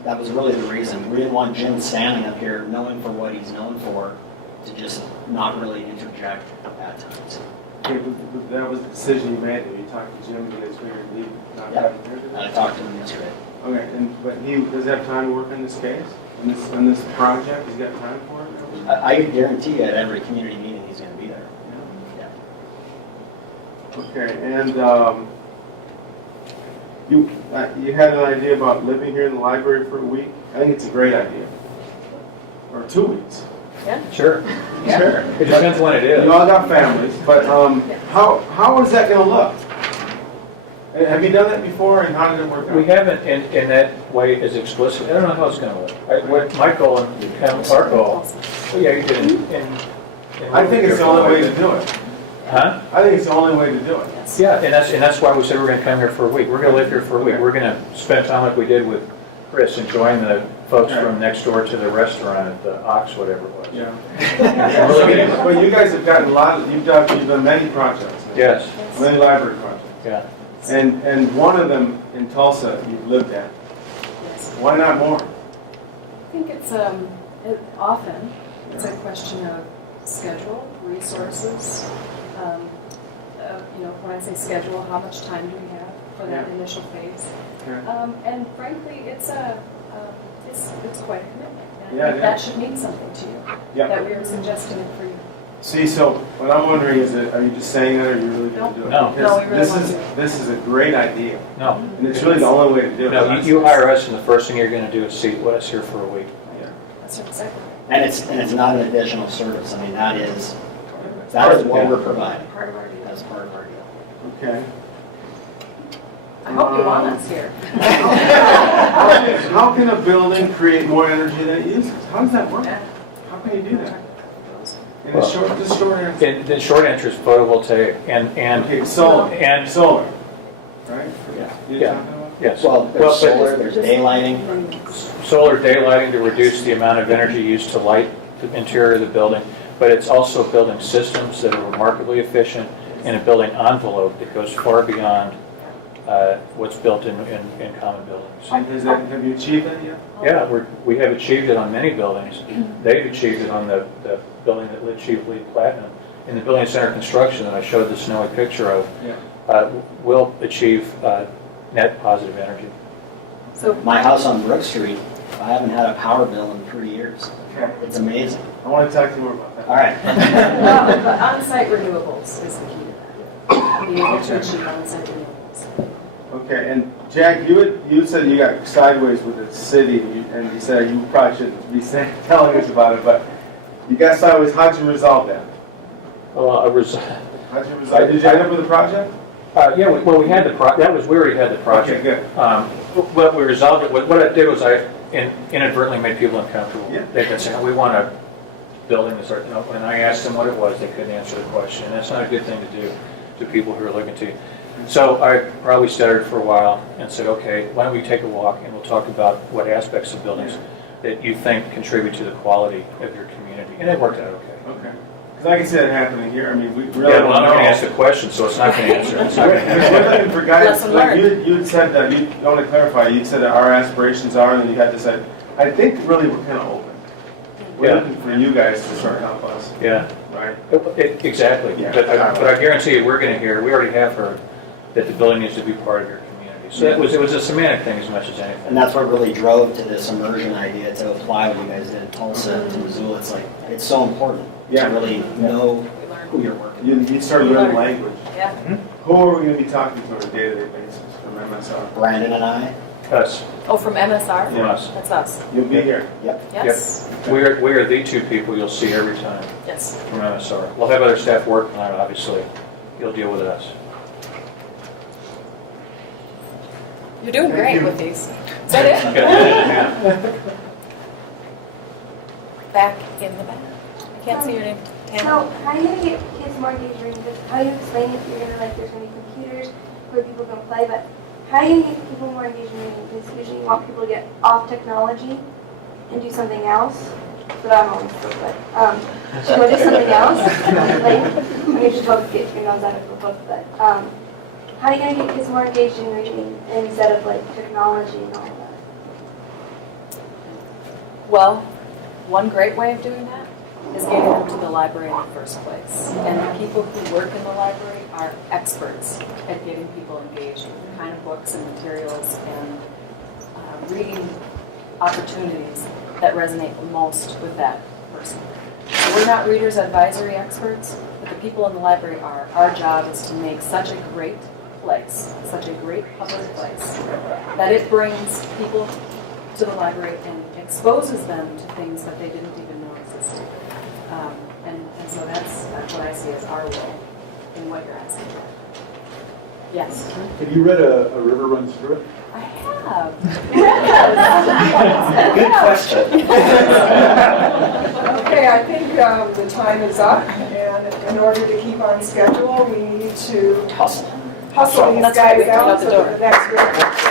That was really the reason. We didn't want Jim standing up here, knowing for what he's known for, to just not really interject at times. Okay, but that was the decision you made. You talked to Jim, you guys figured he'd not Yeah. have him here today? I talked to him yesterday. Okay, but he does he have time to work on this case? On this project? He's got time for it? I could guarantee you at every community meeting he's going to be there. Yeah. Okay, and you had an idea about living here in the library for a week? I think it's a great idea. Or 2 weeks. Yeah. Sure. Yeah. Sure. It depends when it is. You all got families, but how is that going to look? Have you done that before, and how did it work out? We haven't in that way as explicit. I don't know how it's going to look. What my goal and our goal, yeah, you did in I think it's the only way to do it. Huh? I think it's the only way to do it. Yeah, and that's why we said we're going to come here for a week. We're going to live here for a week. We're going to spend time like we did with Chris, enjoying the folks from next door to the restaurant at the Ox, whatever it was. Yeah. Well, you guys have gotten a lot. You've done many projects. Yes. Many library projects. Yeah. And one of them in Tulsa you've lived at. Yes. Why not more? I think it's often it's a question of schedule, resources. When I say schedule, how much time do we have for that initial phase? And frankly, it's quite a commitment. And I think that should mean something to you. That we are suggesting it for you. See, so what I'm wondering is, are you just saying that, or are you really going to do it? No. Because No, we really want to do it. this is a great idea. No. And it's really the only way to do it. No, you hire us, and the first thing you're going to do is let us here for a week. That's exactly. And it's not an additional service. I mean, that is what we're providing. Part of our deal. That's part of our deal. Okay. I hope you want us here. How can a building create more energy than it uses? How does that work? How can you do that? In the short answer. The short answer is photovoltaic and Okay, solar. And solar, right? Yeah. You're Yeah. talking about? Yes. Well, there's solar, there's daylighting. Solar daylighting to reduce the amount of energy used to light the interior of the building, but it's also building systems that are remarkably efficient and a building envelope that goes far beyond what's built in common buildings. Have you achieved that yet? Yeah, we have achieved it on many buildings. They've achieved it on the building that achieved LEED Platinum. In the building center construction that I showed the snowy picture of, will achieve net positive energy. So my house on Brook Street, I haven't had a power bill in 3 years. Okay. It's amazing. I want to talk to you more about that. All right. But on-site renewables is the key to that. Being able to achieve on-site renewables. Okay, and Jack, you said you got sideways with the city, and you said you probably shouldn't be telling us about it, but you got sideways. How'd you resolve that? How'd you resolve? Did you end up with a project? Yeah, we had we already had the project. Okay, good. But we resolved it. What I did was I inadvertently made people uncomfortable. Yeah. They kept saying, we want a building that's, when I asked them what it was, they couldn't answer the question. And that's not a good thing to do to people who are looking to you. So I probably stuttered for a while and said, okay, why don't we take a walk and we'll talk about what aspects of buildings that you think contribute to the quality of your community. And it worked out okay. Okay. Because I can see that happening here. I mean, we really Yeah, well, I'm don't not going to know. ask the question, so it's not going to answer. It's not going to We're answer. looking for guidance. Lesson Like learned. you said that, I want to clarify, you said that our aspirations are, and then you had to say, I think really we're kind of open. We're looking for you guys to sort of help us. Yeah. Right? Exactly. Yeah. But I guarantee you, we're going to hear, we already have heard that the building needs to be part of your community. So it was a semantic thing as much as anything. And that's what really drove to this immersion idea to apply what you guys did in Tulsa to Missoula. It's like, it's so important to really know who you're working with. You started learning language. Yeah. Who are we going to be talking to on a day-to-day basis from MSR? Brandon and I. Us. Oh, from MSR? From us. That's us. You'll be here. Yep. Yes? Yep. We are the two people you'll see every time Yes. from MSR. We'll have other staff working on it, obviously. You'll deal with us. You're doing great with these. Is that it? Back in the back. I can't see your name. So, how are you gonna get kids more engaged in this? How you explain it? You're gonna there's gonna be computers where people can play, but how do you get people more engaged in reading? Because usually you want people to get off technology and do something else. But I'm always so good. So do something else. You're just supposed to get your nose out of the book, but how are you gonna get kids more engaged in reading instead of technology and all that? Well, one great way of doing that is getting them to the library in the first place. And the people who work in the library are experts at getting people engaged with the kind of books and materials and reading opportunities that resonate the most with that person. So we're not readers advisory experts, but the people in the library are. Our job is to make such a great place, such a great public place, that it brings people to the library and exposes them to things that they didn't even know existed. And so that's what I see as our role in what you're asking. Yes? Have you read A River Runs Through It? I have. Good question. Okay, I think the time is up, and in order to keep on schedule, we need to hustle these That's right, we guys have to go out out the so door. that the next